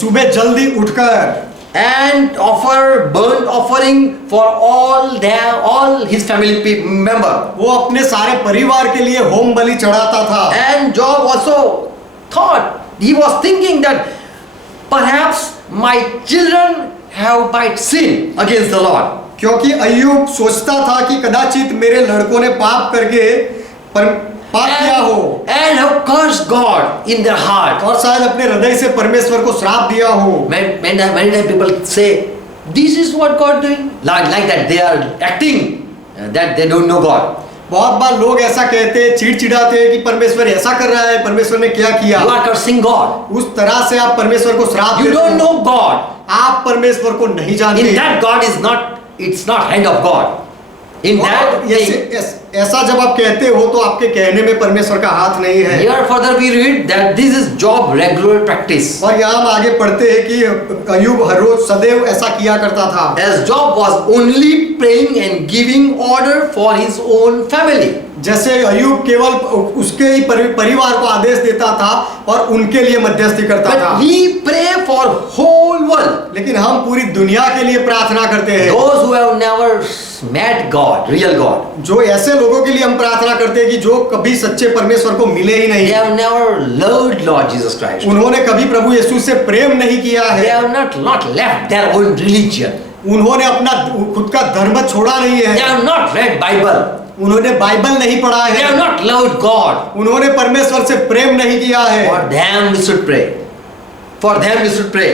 सुबह जल्दी उठकर, and offer burnt offering for all his family member. वो अपने सारे परिवार के लिए होम बलि चढ़ाता था। And Job also he was thinking that perhaps my children might sin against the Lord. क्योंकि अय्यूब सोचता था कि कदाचित मेरे लड़कों ने पाप करके पाप किया हो, And have cursed God in their heart. और शायद अपने हृदय से परमेश्वर को श्राप दिया हो। Many times people say, this is what God doing. Like that they are acting, that they don't know God. बहुत बार लोग ऐसा कहते हैं, चिड़चिड़ाते हैं कि परमेश्वर ऐसा कर रहा है, परमेश्वर ने क्या किया। You are cursing God. उस तरह से आप परमेश्वर को श्राप You देते don't हो। know God. आप परमेश्वर को नहीं जानते। In that God is not, it's not hand of God. In that thing, ऐसा जब आप कहते हो तो आपके कहने में परमेश्वर का हाथ नहीं है। here further we read that this is Job regular practice. और यहाँ हम आगे पढ़ते हैं कि अय्यूब हर रोज सदैव ऐसा किया करता था। As Job was only praying and giving order for his own family. जैसे अय्यूब केवल उसके ही परिवार को आदेश देता था और उनके लिए मध्यस्थी करता था। But we pray for whole world. लेकिन हम पूरी दुनिया के लिए प्रार्थना करते हैं। Those who have never met God, real God. जो ऐसे लोगों के लिए हम प्रार्थना करते हैं कि जो कभी सच्चे परमेश्वर को मिले ही नहीं। They have never loved Lord Jesus Christ. उन्होंने कभी प्रभु यीशु से प्रेम नहीं किया They है। have not left their own religion. उन्होंने अपना खुद का धर्म छोड़ा नहीं They है। have not read Bible. उन्होंने बाइबल नहीं पढ़ा They है। have not loved God. उन्होंने परमेश्वर से प्रेम नहीं किया है। For them we should pray. For them we should pray.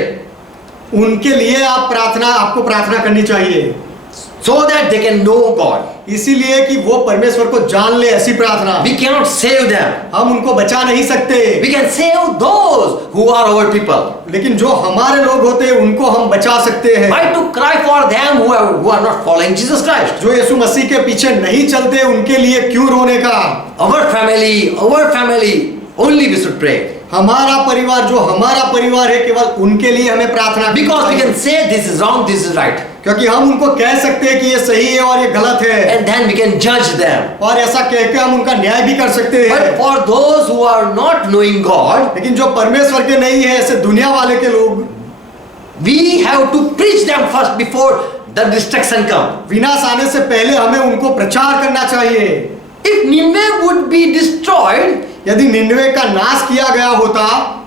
उनके लिए आपको प्रार्थना करनी चाहिए, So that they can know God. इसीलिए कि वो परमेश्वर को जान ले। ऐसी प्रार्थना We cannot save them. हम उनको बचा नहीं सकते, We can save those who are our people. लेकिन जो हमारे लोग होते हैं उनको हम बचा सकते हैं। Why to cry for them who are not following Jesus Christ? जो यीशु मसीह के पीछे नहीं चलते उनके लिए क्यों रोने का। Our family, only we should pray. हमारा परिवार, जो हमारा परिवार है, केवल उनके लिए हमें प्रार्थना करनी Because we चाहिए। can say this is wrong, this is right. क्योंकि हम उनको कह सकते हैं कि ये सही है और ये गलत है, And then we can judge them. और ऐसा कह के हम उनका न्याय भी कर सकते हैं। But for those who are not knowing God, लेकिन जो परमेश्वर के नहीं है, ऐसे दुनिया वाले के लोग, we have to preach them first before the destruction come. विनाश आने से पहले हमें उनको प्रचार करना चाहिए। If Nineveh would be destroyed, यदि निन्वे का नाश किया गया होता,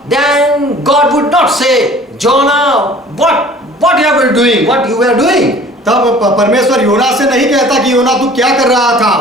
then God would not say, Jonah, what you were doing, what you were doing. तब परमेश्वर योना से नहीं कहता कि योना तू क्या कर रहा था,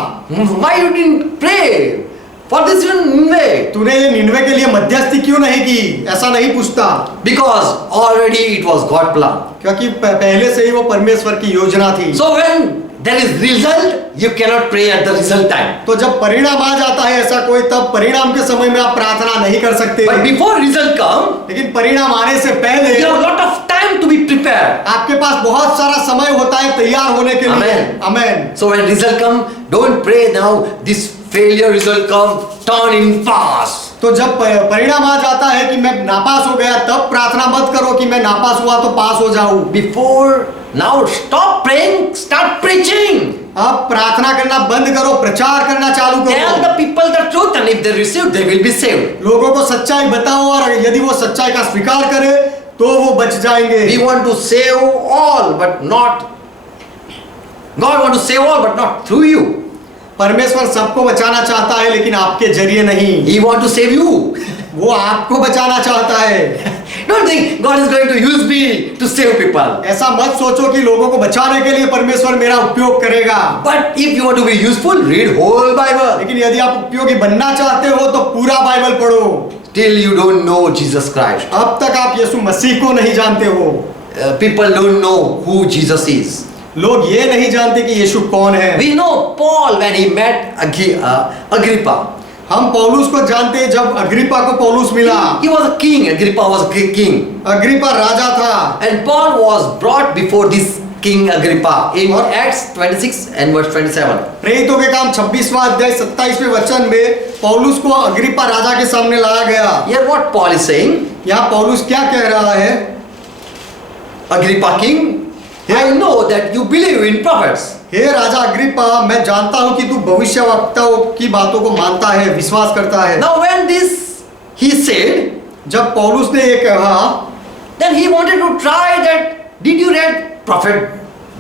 Why you didn't pray for this Nineveh? तूने ये निन्वे के लिए मध्यस्थी क्यों नहीं की, ऐसा नहीं पूछता। Because already it was God's plan. क्योंकि पहले से ही वो परमेश्वर की योजना थी। So when there is result, you cannot pray at the result time. तो जब परिणाम आ जाता है ऐसा कोई, तब परिणाम के समय में आप प्रार्थना नहीं कर सकते। But before result come, लेकिन परिणाम आने से पहले you have a lot of time to be prepared. आपके पास बहुत सारा समय होता है तैयार होने के लिए। Amen. Amen. So when result come, don't pray now. This failure result come, turn in fast. तो जब परिणाम आ जाता है कि मैं नापास हो गया, तब प्रार्थना मत करो कि मैं नापास हुआ तो पास हो जाऊं। Before now, stop praying, start preaching. अब प्रार्थना करना बंद करो, प्रचार करना चालू Tell करो। the people the truth, and if they receive, they will be saved. लोगों को सच्चाई बताओ, और यदि वो सच्चाई का स्वीकार करे तो वो बच जाएंगे। We want to save all, but not. God want to save all, but not through you. परमेश्वर सबको बचाना चाहता है, लेकिन आपके जरिए नहीं। He want to save you. वो आपको बचाना चाहता है। Don't think God is going to use me to save people. ऐसा मत सोचो कि लोगों को बचाने के लिए परमेश्वर मेरा उपयोग करेगा। But if you want to be useful, read whole Bible. लेकिन यदि आप उपयोगी बनना चाहते हो तो पूरा बाइबल पढ़ो। Till you don't know Jesus Christ. अब तक आप यीशु मसीह को नहीं जानते हो। People don't know who Jesus is. लोग ये नहीं जानते कि यीशु कौन है। We know Paul when he met Agrippa. हम पौलुस को जानते हैं, जब अग्रिप्पा को पौलुस मिला। He was a king. Agrippa was a king. Agrippa राजा था। And Paul was brought before this King Agrippa in Acts 26 and verse 27. प्रेरितों के काम 26वां अध्याय 27वें वचन में पौलुस को अग्रिप्पा राजा के सामने लाया गया। Here what Paul is saying, यहाँ पौलुस क्या कह रहा है? Agrippa king, I know that you believe in prophets. हे राजा अग्रिप्पा, मैं जानता हूं कि तू भविष्यवक्ताओं की बातों को मानता है, विश्वास करता है। Now when this he said, जब पौलुस ने ये कहा, then he wanted to try that, did you read prophet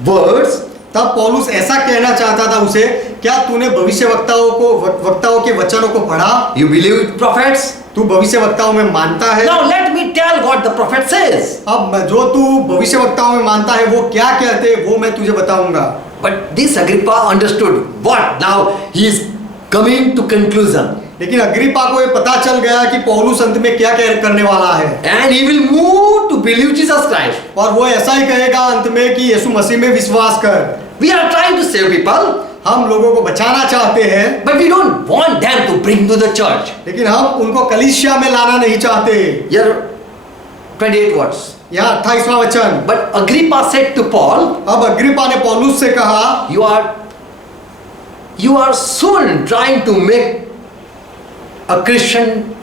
words? तब पौलुस ऐसा कहना चाहता था उसे, क्या तूने वक्ताओं के वचनों को पढ़ा? You believe prophets? तू भविष्यवक्ताओं में मानता है? Now let me tell what the prophet says. अब जो तू भविष्यवक्ताओं में मानता है वो क्या कहते हैं वो मैं तुझे बताऊंगा। But this Agrippa understood what now he is coming to conclusion. लेकिन अग्रिप्पा को ये पता चल गया कि पौलुस अंत में क्या करने वाला है, And he will move to believe Jesus Christ. और वो ऐसा ही कहेगा अंत में कि यीशु मसीह में विश्वास कर। We are trying to save people, हम लोगों को बचाना चाहते हैं, but we don't want them to bring to the church. लेकिन हम उनको कलीसिया में लाना नहीं चाहते। Here 28 words. यहाँ 28वां वचन। But Agrippa said to Paul, अब अग्रिप्पा ने पौलुस से कहा, you are soon trying to make a Christian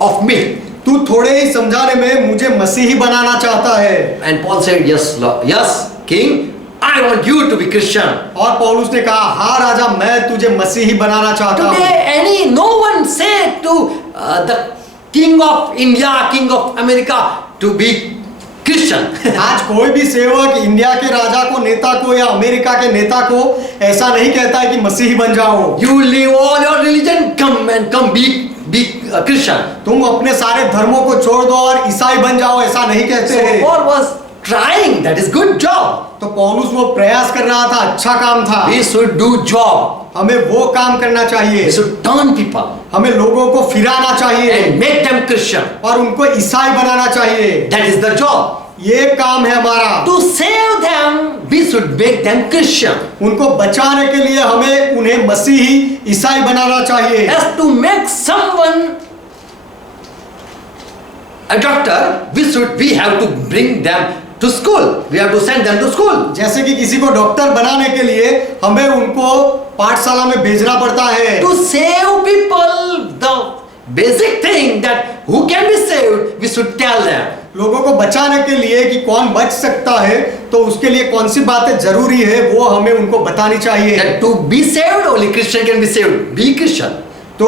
of me. तू थोड़े ही समझाने में मुझे मसीही बनाना चाहता है। And Paul said, yes, Lord, yes, King, I want you to be Christian. और पौलुस ने कहा, हाँ राजा, मैं तुझे मसीही बनाना चाहता हूँ। Today, no one said to the King of India, King of America to be Christian. आज कोई भी सेवक इंडिया के राजा को, नेता को या अमेरिका के नेता को ऐसा नहीं कहता है कि मसीही बन जाओ। You leave all your religion, come be a Christian. तुम अपने सारे धर्मों को छोड़ दो और ईसाई बन जाओ, ऐसा नहीं कहते So हैं। Paul was trying, that is good job. तो पौलुस वो प्रयास कर रहा था, अच्छा काम था। We should do job. हमें वो काम करना चाहिए, We should turn people हमें लोगों को फिराना चाहिए and make them Christian. और उनको ईसाई बनाना चाहिए। That is the job. ये काम है हमारा। To save them, we should make them Christian. उनको बचाने के लिए हमें उन्हें मसीही ईसाई बनाना चाहिए। As to make someone a doctor, we have to bring them to school. We have to send them to school. जैसे कि किसी को डॉक्टर बनाने के लिए हमें उनको पाठशाला में भेजना पड़ता है। To save people, the basic thing that who can be saved, we should tell them. लोगों को बचाने के लिए कि कौन बच सकता है, तो उसके लिए कौन सी बातें जरूरी है वो हमें उनको बतानी चाहिए। That to be saved, only Christian can be saved. Be Christian. तो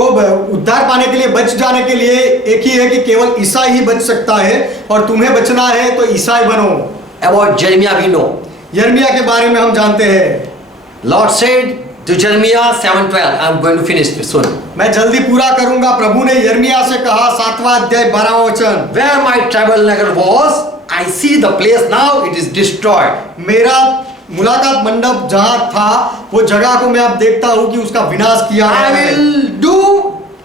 उद्धार पाने के लिए, बच जाने के लिए एक ही है कि केवल ईसाई ही बच सकता है, और तुम्हें बचना है तो ईसाई बनो। About Jeremiah we know. यिर्मयाह के बारे में हम जानते हैं। Lord said to Jeremiah 7:12. I'm going to finish this soon. मैं जल्दी पूरा करूंगा। प्रभु ने यिर्मयाह से कहा, 7वां अध्याय 12वां वचन, Where my tabernacle was, I see the place now, it is destroyed. मेरा मुलाकात मंडप जहां था वो जगह को मैं अब देखता हूं कि उसका विनाश किया I गया है, will do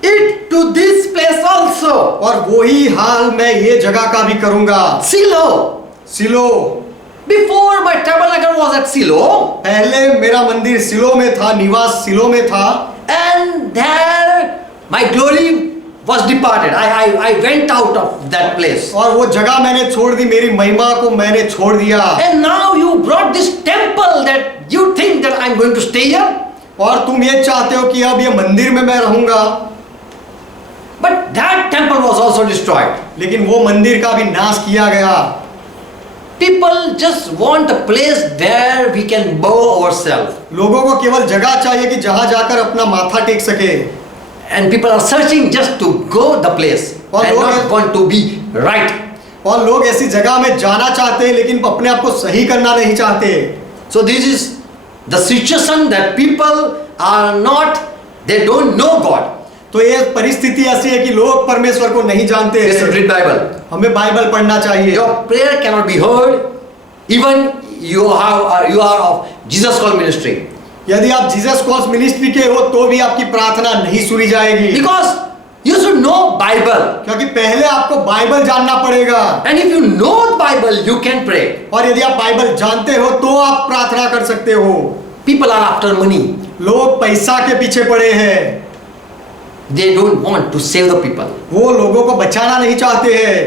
it to this place also. और वही हाल मैं ये जगह का भी करूंगा। Shiloh. Slow, Before my tabernacle was at Shiloh, पहले मेरा मंदिर सिलो में था, निवास सिलो में था, and there my glory was departed. I went out of that place. और वो जगह मैंने छोड़ दी, मेरी महिमा को मैंने छोड़ दिया। And now you brought this temple that you think that I'm going to stay here. और तुम ये चाहते हो कि अब ये मंदिर में मैं रहूंगा, But that temple was also destroyed. लेकिन वो मंदिर का भी नाश किया गया। People just want a place where we can bow ourselves. लोगों को केवल जगह चाहिए कि जहां जाकर अपना माथा टेक सके, And people are searching just to go the place and not want to be right. और लोग ऐसी जगह में जाना चाहते हैं लेकिन अपने आप को सही करना नहीं चाहते। So this is the situation that people are not, they don't know God. तो ये परिस्थिति ऐसी है कि लोग परमेश्वर को नहीं जानते They should हैं। read Bible. हमें बाइबल पढ़ना चाहिए। Your prayer cannot be heard, even you are of Jesus Call Ministry, यदि आप जीसस कॉल्स मिनिस्ट्री के हो तो भी आपकी प्रार्थना नहीं सुनी जाएगी, because you should know Bible. क्योंकि पहले आपको बाइबल जानना पड़ेगा, And if you know the Bible, you can pray. और यदि आप बाइबल जानते हो तो आप प्रार्थना कर सकते हो। People are after money. लोग पैसा के पीछे पड़े हैं, They don't want to save the people. वो लोगों को बचाना नहीं चाहते हैं।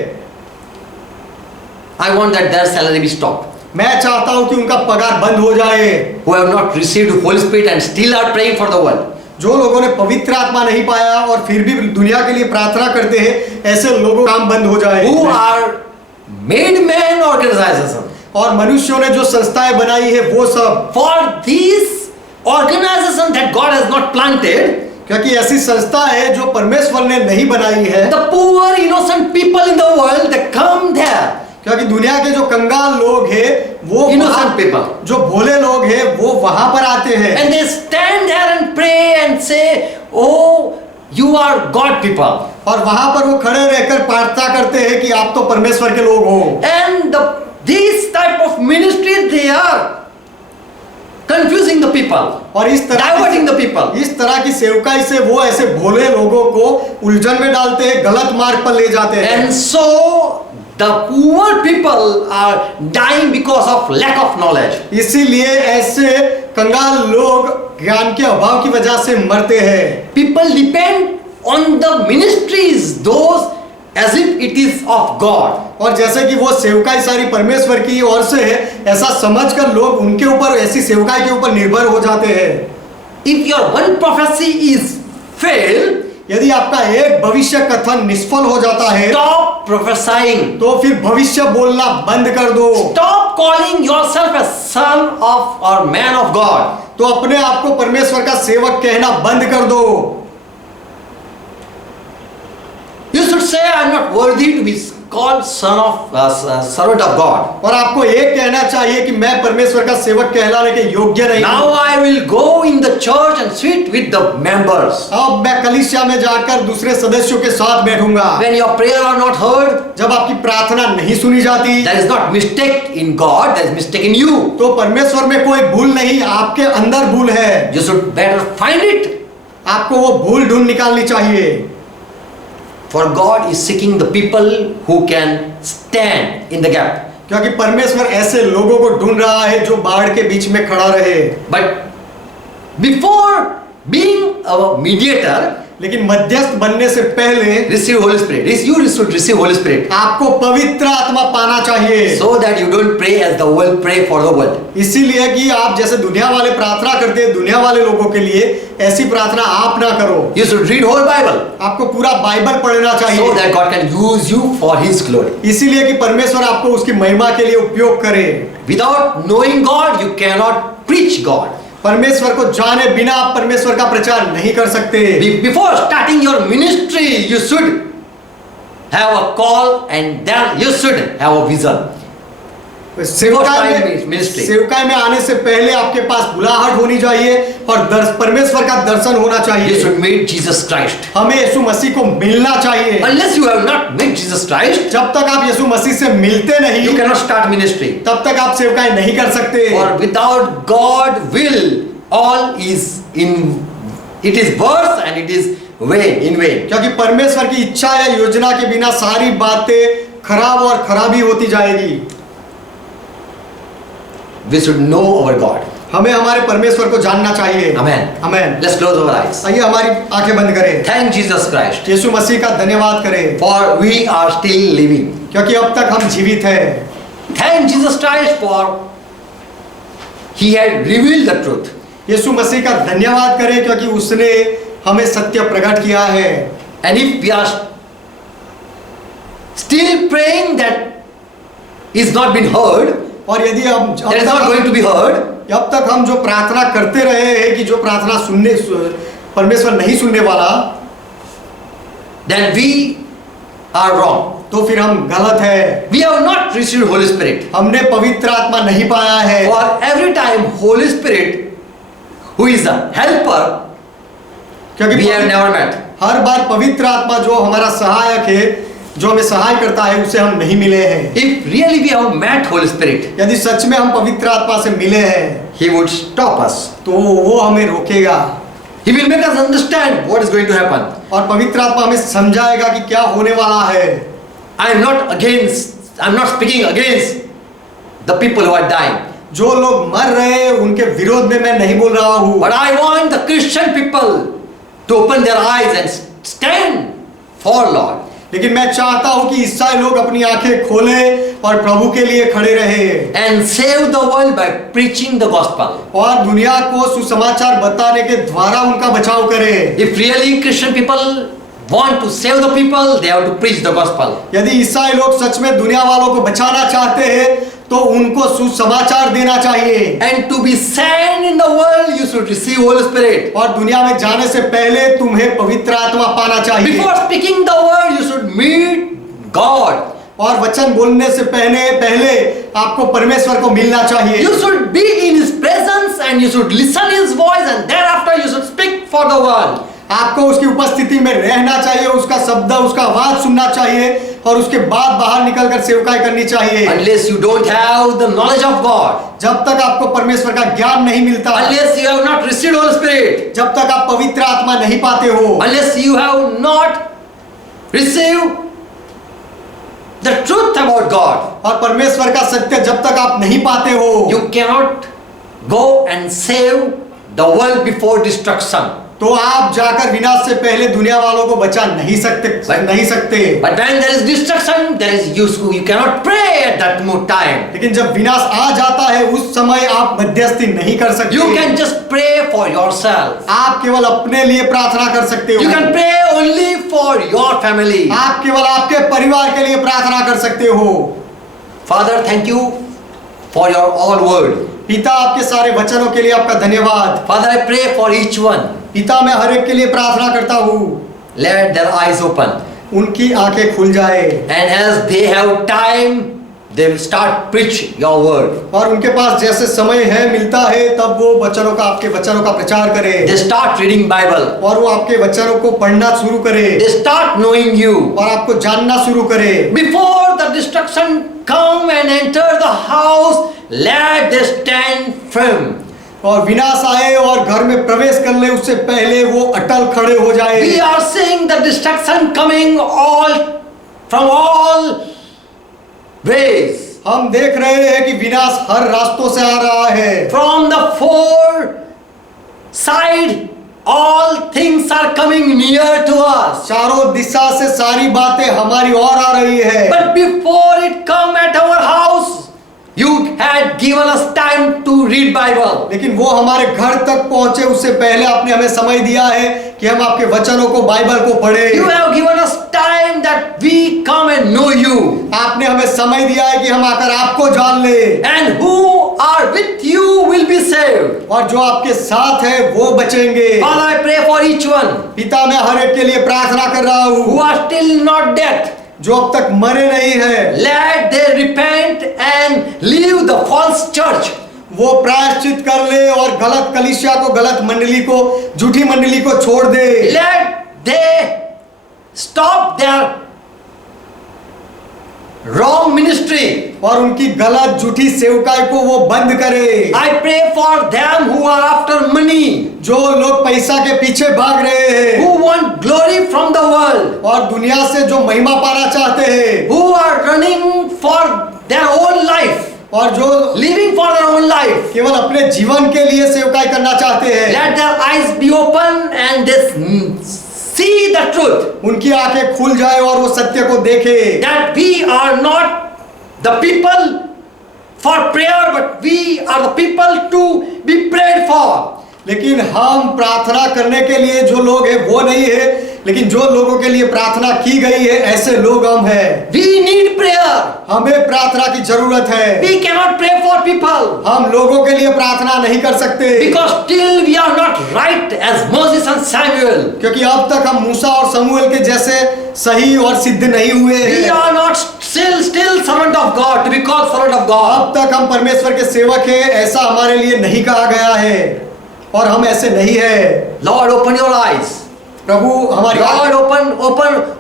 I want that their salary be stopped. मैं चाहता हूं कि उनका पगार बंद हो जाए। Who have not received Holy Spirit and still are praying for the world. जो लोगों ने पवित्र आत्मा नहीं पाया और फिर भी दुनिया के लिए प्रार्थना करते हैं, ऐसे लोगों का काम बंद हो जाए। Who are made man organization. और मनुष्यों ने जो संस्थाएं बनाई है वो सब, For these organizations that God has not planted, क्योंकि ऐसी संस्था है जो परमेश्वर ने नहीं बनाई है, the poor innocent people in the world, they come there. क्योंकि दुनिया के जो कंगाल लोग हैं वो Innocent people. जो भोले लोग हैं वो वहां पर आते हैं And they stand there and pray and say, oh, you are God people. और वहां पर वो खड़े रहकर प्रार्थना करते हैं कि आप तो परमेश्वर के लोग हो। And these type of ministries, they are confusing the people, और इस diverting the people. तरह की सेवकाई से वो ऐसे भोले लोगों को उलझन में डालते हैं, गलत मार्ग पर ले जाते हैं। And so the poor people are dying because of lack of knowledge. इसीलिए ऐसे कंगाल लोग ज्ञान के अभाव की वजह से मरते हैं। People depend on the ministries, those as if it is of God. और जैसे कि वो सेवकाई सारी परमेश्वर की ओर से है, ऐसा समझकर लोग उनके ऊपर, ऐसी सेवकाई के ऊपर निर्भर हो जाते हैं। If your one prophecy is failed, यदि आपका एक भविष्य कथन निष्फल हो जाता है, stop prophesying. तो फिर भविष्य बोलना बंद कर दो। Stop calling yourself a son of or man of God. तो अपने आप को परमेश्वर का सेवक कहना बंद कर दो। You should say, I am not worthy to be called servant of God. और आपको ये कहना चाहिए कि मैं परमेश्वर का सेवक कहलाने के योग्य नहीं Now हूं। I will go in the church and sit with the members. अब मैं कलीसिया में जाकर दूसरे सदस्यों के साथ बैठूंगा। When your prayer are not heard, जब आपकी प्रार्थना नहीं सुनी जाती, there is not mistake in God, there is mistake in you. तो परमेश्वर में कोई भूल नहीं, आपके अंदर भूल है। You should better find it. आपको वो भूल ढूंढ निकालनी चाहिए। For God is seeking the people who can stand in the gap. क्योंकि परमेश्वर ऐसे लोगों को ढूंढ रहा है जो बाढ़ के बीच में खड़ा रहे। But before being a mediator, लेकिन मध्यस्थ बनने से पहले receive Holy Spirit. You should receive Holy Spirit. आपको पवित्र आत्मा पाना चाहिए, So that you don't pray as the world pray for the world. इसीलिए कि आप जैसे दुनिया वाले प्रार्थना करते हैं दुनिया वाले लोगों के लिए, ऐसी प्रार्थना आप ना करो। You should read whole Bible. आपको पूरा बाइबल पढ़ना So चाहिए, that God can use you for His glory. इसीलिए कि परमेश्वर आपको उसकी महिमा के लिए उपयोग करे। Without knowing God, you cannot preach God. परमेश्वर को जाने बिना आप परमेश्वर का प्रचार नहीं कर सकते। Before starting your ministry, you should have a call and then you should have a vision. सेवकाई में आने से पहले आपके पास बुलाहट होनी चाहिए और परमेश्वर का दर्शन होना You चाहिए। should meet Jesus Christ. हमें यीशु मसीह को मिलना चाहिए। Unless you have not met Jesus Christ, जब तक आप यीशु मसीह से मिलते you नहीं, cannot start ministry. तब तक आप सेवकाई नहीं कर सकते। For without God will, all is it is worse and it is in vain. क्योंकि परमेश्वर की इच्छा या योजना के बिना सारी बातें खराब और खराबी होती जाएगी। We should know our God. हमें हमारे परमेश्वर को जानना चाहिए। Amen. Amen. Let's close our eyes. आइए हमारी आंखें बंद करें। Thank Jesus Christ. यीशु मसीह का धन्यवाद करें, For we are still living. क्योंकि अब तक हम जीवित हैं। Thank Jesus Christ for He had revealed the truth. यीशु मसीह का धन्यवाद करें क्योंकि उसने हमें सत्य प्रकट किया है। And if we are still praying that is not been heard, और यदि हम that is not going to be heard, अब तक हम जो प्रार्थना करते रहे हैं कि जो प्रार्थना परमेश्वर नहीं सुनने वाला, then we are wrong. तो फिर हम गलत है। We have not received Holy Spirit. हमने पवित्र आत्मा नहीं पाया है। For every time Holy Spirit, who is the helper, क्योंकि we have never met. हर बार पवित्र आत्मा जो हमारा सहायक है, जो हमें सहाय करता है, उसे हम नहीं मिले हैं। If really we have met Holy Spirit, यदि सच में हम पवित्र आत्मा से मिले हैं, He would stop us. तो वो हमें रोकेगा। He will make us understand what is going to happen. और पवित्र आत्मा हमें समझाएगा कि क्या होने वाला है। I am not speaking against the people who are dying. जो लोग मर रहे हैं उनके विरोध में मैं नहीं बोल रहा हूँ, But I want the Christian people to open their eyes and stand for Lord. लेकिन मैं चाहता हूँ कि ईसाई लोग अपनी आंखें खोलें और प्रभु के लिए खड़े रहे And save the world by preaching the gospel. और दुनिया को सुसमाचार बताने के द्वारा उनका बचाव करें। If really Christian people want to save the people, they have to preach the gospel. यदि ईसाई लोग सच में दुनिया वालों को बचाना चाहते हैं तो उनको सुसमाचार देना चाहिए। And to be sent in the world, you should receive Holy Spirit. और दुनिया में जाने से पहले तुम्हें पवित्र आत्मा पाना चाहिए। Before speaking the word, you should meet God. और वचन बोलने से पहले आपको परमेश्वर को मिलना चाहिए। You should be in His presence and you should listen His voice, and thereafter you should speak for the world. आपको उसकी उपस्थिति में रहना चाहिए, उसका शब्द, उसका आवाज सुनना चाहिए और उसके बाद बाहर निकलकर सेवकाई करनी चाहिए। Unless you don't have the knowledge of God, जब तक आपको परमेश्वर का ज्ञान नहीं मिलता, unless you have not received Holy Spirit, जब तक आप पवित्र आत्मा नहीं पाते हो, unless you have not received the truth about God, और परमेश्वर का सत्य जब तक आप नहीं पाते हो, you cannot go and save the world before destruction. तो आप जाकर विनाश से पहले दुनिया वालों को बचा नहीं सकते। But when there is destruction, there is you cannot pray at that time. लेकिन जब विनाश आ जाता है उस समय आप मध्यस्थी नहीं कर सकते। You can just pray for yourself. आप केवल अपने लिए प्रार्थना कर सकते हो। You can pray only for your family. आप केवल आपके परिवार के लिए प्रार्थना कर सकते हो। Father, thank you for your all word. पिता, आपके सारे वचनों के लिए आपका धन्यवाद। Father, I pray for each one. पिता, मैं हर एक के लिए प्रार्थना करता हूँ, Let their eyes open. उनकी आंखें खुल जाए And as they have time, they will start preach your word. और उनके पास जैसे समय है मिलता है तब वो वचनों का, आपके वचनों का प्रचार करे They start reading Bible. और वो आपके वचनों को पढ़ना शुरू करे They start knowing you. और आपको जानना शुरू करे। Before the destruction come and enter the house, let they stand firm. और विनाश आए और घर में प्रवेश कर ले उससे पहले वो अटल खड़े हो जाए। We are seeing the destruction coming all from all ways. हम देख रहे हैं कि विनाश हर रास्तों से आ रहा है। From the four side, all things are coming near to us. चारों दिशा से सारी बातें हमारी ओर आ रही है। But before it come at our house, you had given us time to read Bible. लेकिन वो हमारे घर तक पहुंचे उससे पहले आपने हमें समय दिया है कि हम आपके वचनों को, बाइबल को पढ़ें। You have given us time that we come and know you. आपने हमें समय दिया है कि हम आकर आपको जान ले। And who are with you will be saved. और जो आपके साथ है वो बचेंगे। Father, I pray for each one पिता, मैं हर एक के लिए प्रार्थना कर रहा हूँ who are still not dead. जो अब तक मरे नहीं है। Let them repent and leave the false church. वो प्रायश्चित कर ले और गलत कलीसिया को, गलत मंडली को, झूठी मंडली को छोड़ दे। Let they stop their wrong ministry. और उनकी गलत झूठी सेवकाई को वो बंद करे। I pray for them who are after money, जो लोग पैसा के पीछे भाग रहे हैं who want glory from the world, और दुनिया से जो महिमा पाना चाहते हैं, who are running for their own life, और जो living for their own life. केवल अपने जीवन के लिए सेवकाई करना चाहते हैं, Let their eyes be open and they see the truth. उनकी आंखें खुल जाए और वो सत्य को देखे। That we are not the people for prayer, but we are the people to be prayed for. लेकिन हम प्रार्थना करने के लिए जो लोग हैं वो नहीं है, लेकिन जो लोगों के लिए प्रार्थना की गई है ऐसे लोग हम हैं। We need prayer. हमें प्रार्थना की जरूरत है। We cannot pray for people हम लोगों के लिए प्रार्थना नहीं कर सकते because still we are not right as Moses and Samuel. क्योंकि अब तक हम मूसा और शमूएल के जैसे सही और सिद्ध नहीं हुए We हैं। are not still servant of God, to be called servant of God. अब तक हम परमेश्वर के सेवक हैं, ऐसा हमारे लिए नहीं कहा गया है और हम ऐसे नहीं है। Lord, open your eyes. प्रभु हमारी Lord,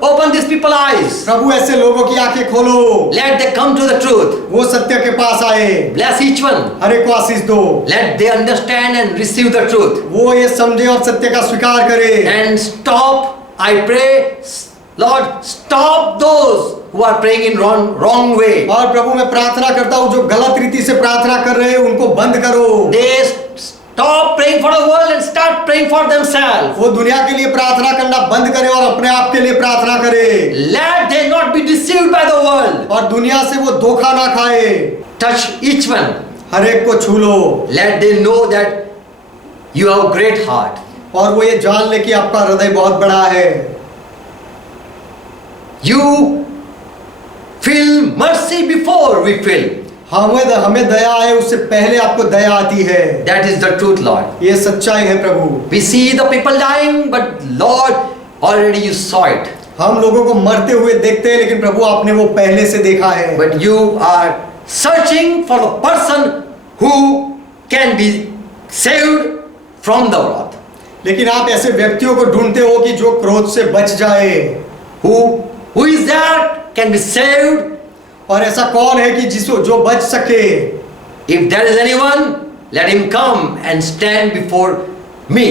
open these people's eyes. प्रभु ऐसे लोगों की आंखें खोलो, Let them come to the truth. वो सत्य के पास आए। Bless each one. हर एक को आशीष दो, Let they understand and receive the truth. वो ये समझे और सत्य का स्वीकार करे। And stop, I pray, Lord, stop those who are praying in wrong way. और प्रभु मैं प्रार्थना करता हूँ जो गलत रीति से प्रार्थना कर रहे हैं उनको बंद करो। They stop praying for the world and start praying for themselves. वो दुनिया के लिए प्रार्थना करना बंद करे और अपने आप के लिए प्रार्थना करे। Let they not be deceived by the world. और दुनिया से वो धोखा ना खाए। Touch each one. हर एक को छू लो Let them know that you have a great heart. और वो ये जान ले कि आपका हृदय बहुत बड़ा है। You feel mercy before we feel. हमें दया आए उससे पहले आपको दया आती है। That is the truth, Lord. ये सच्चाई है प्रभु। We see the people dying, but Lord, already you saw it. हम लोगों को मरते हुए देखते हैं, लेकिन प्रभु आपने वो पहले से देखा है। But you are searching for the person who can be saved from the wrath. लेकिन आप ऐसे व्यक्तियों को ढूंढते हो कि जो क्रोध से बच जाए। Who is that can be saved? और ऐसा कौन है कि जो बच सके? If there is anyone, let him come and stand before me.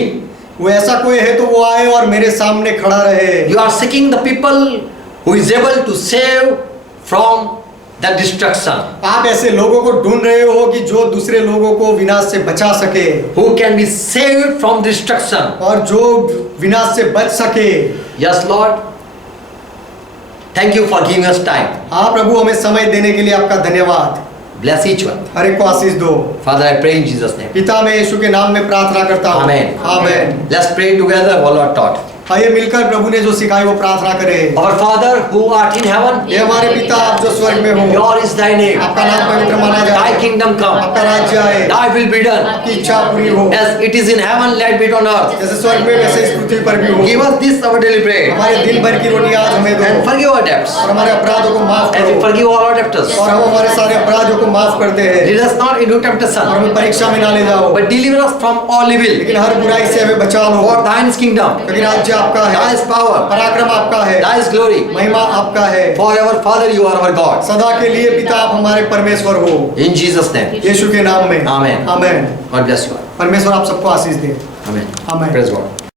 वो ऐसा कोई है तो वो आए और मेरे सामने खड़ा रहे। You are seeking the people who is able to save from the destruction. आप ऐसे लोगों को ढूंढ रहे हो कि जो दूसरे लोगों को विनाश से बचा सके। Who can be saved from destruction. और जो विनाश से बच सके। Yes, Lord. Thank you for giving us time. हाँ प्रभु, हमें समय देने के लिए आपका धन्यवाद। Bless each one. हर एक को आशीष दो। Father, I pray in Jesus' name. पिता, मैं यीशु के नाम में प्रार्थना करता हूँ। Amen. Amen. Let's pray together what Lord taught. आइए मिलकर प्रभु ने जो सिखाई वो प्रार्थना करें। Our Father who art in heaven, ये हमारे पिता आप जो स्वर्ग में हो, yours is thy name. आपका नाम पवित्र माना जाए। Thy kingdom come. आपका राज्य आए। Thy will be done. आपकी इच्छा पूरी हो। As it is in heaven, let it be on earth. जैसे स्वर्ग में वैसे इस पृथ्वी पर भी हो। Give us this our daily bread. हमारे दिन भर की रोटी आज हमें दो। And forgive our debts. और हमारे अपराधों को माफ As we करो। forgive all our debtors. और हम हमारे सारे अपराधों को माफ करते हैं। Lead us not into और temptation, हमें परीक्षा में ना ले जाओ, but deliver us from all evil. लेकिन हर बुराई से हमें बचा लो। For thine is kingdom, क्योंकि राज्य आपका है, thy is power, पराक्रम आपका है, thy is glory. महिमा आपका है। Forever, Father, you are our God. सदा के लिए पिता आप हमारे परमेश्वर हो। In Jesus' name. यीशु के नाम में Amen. Amen. God bless you all. परमेश्वर आप सबको आशीष दे। Amen. Amen. Praise God.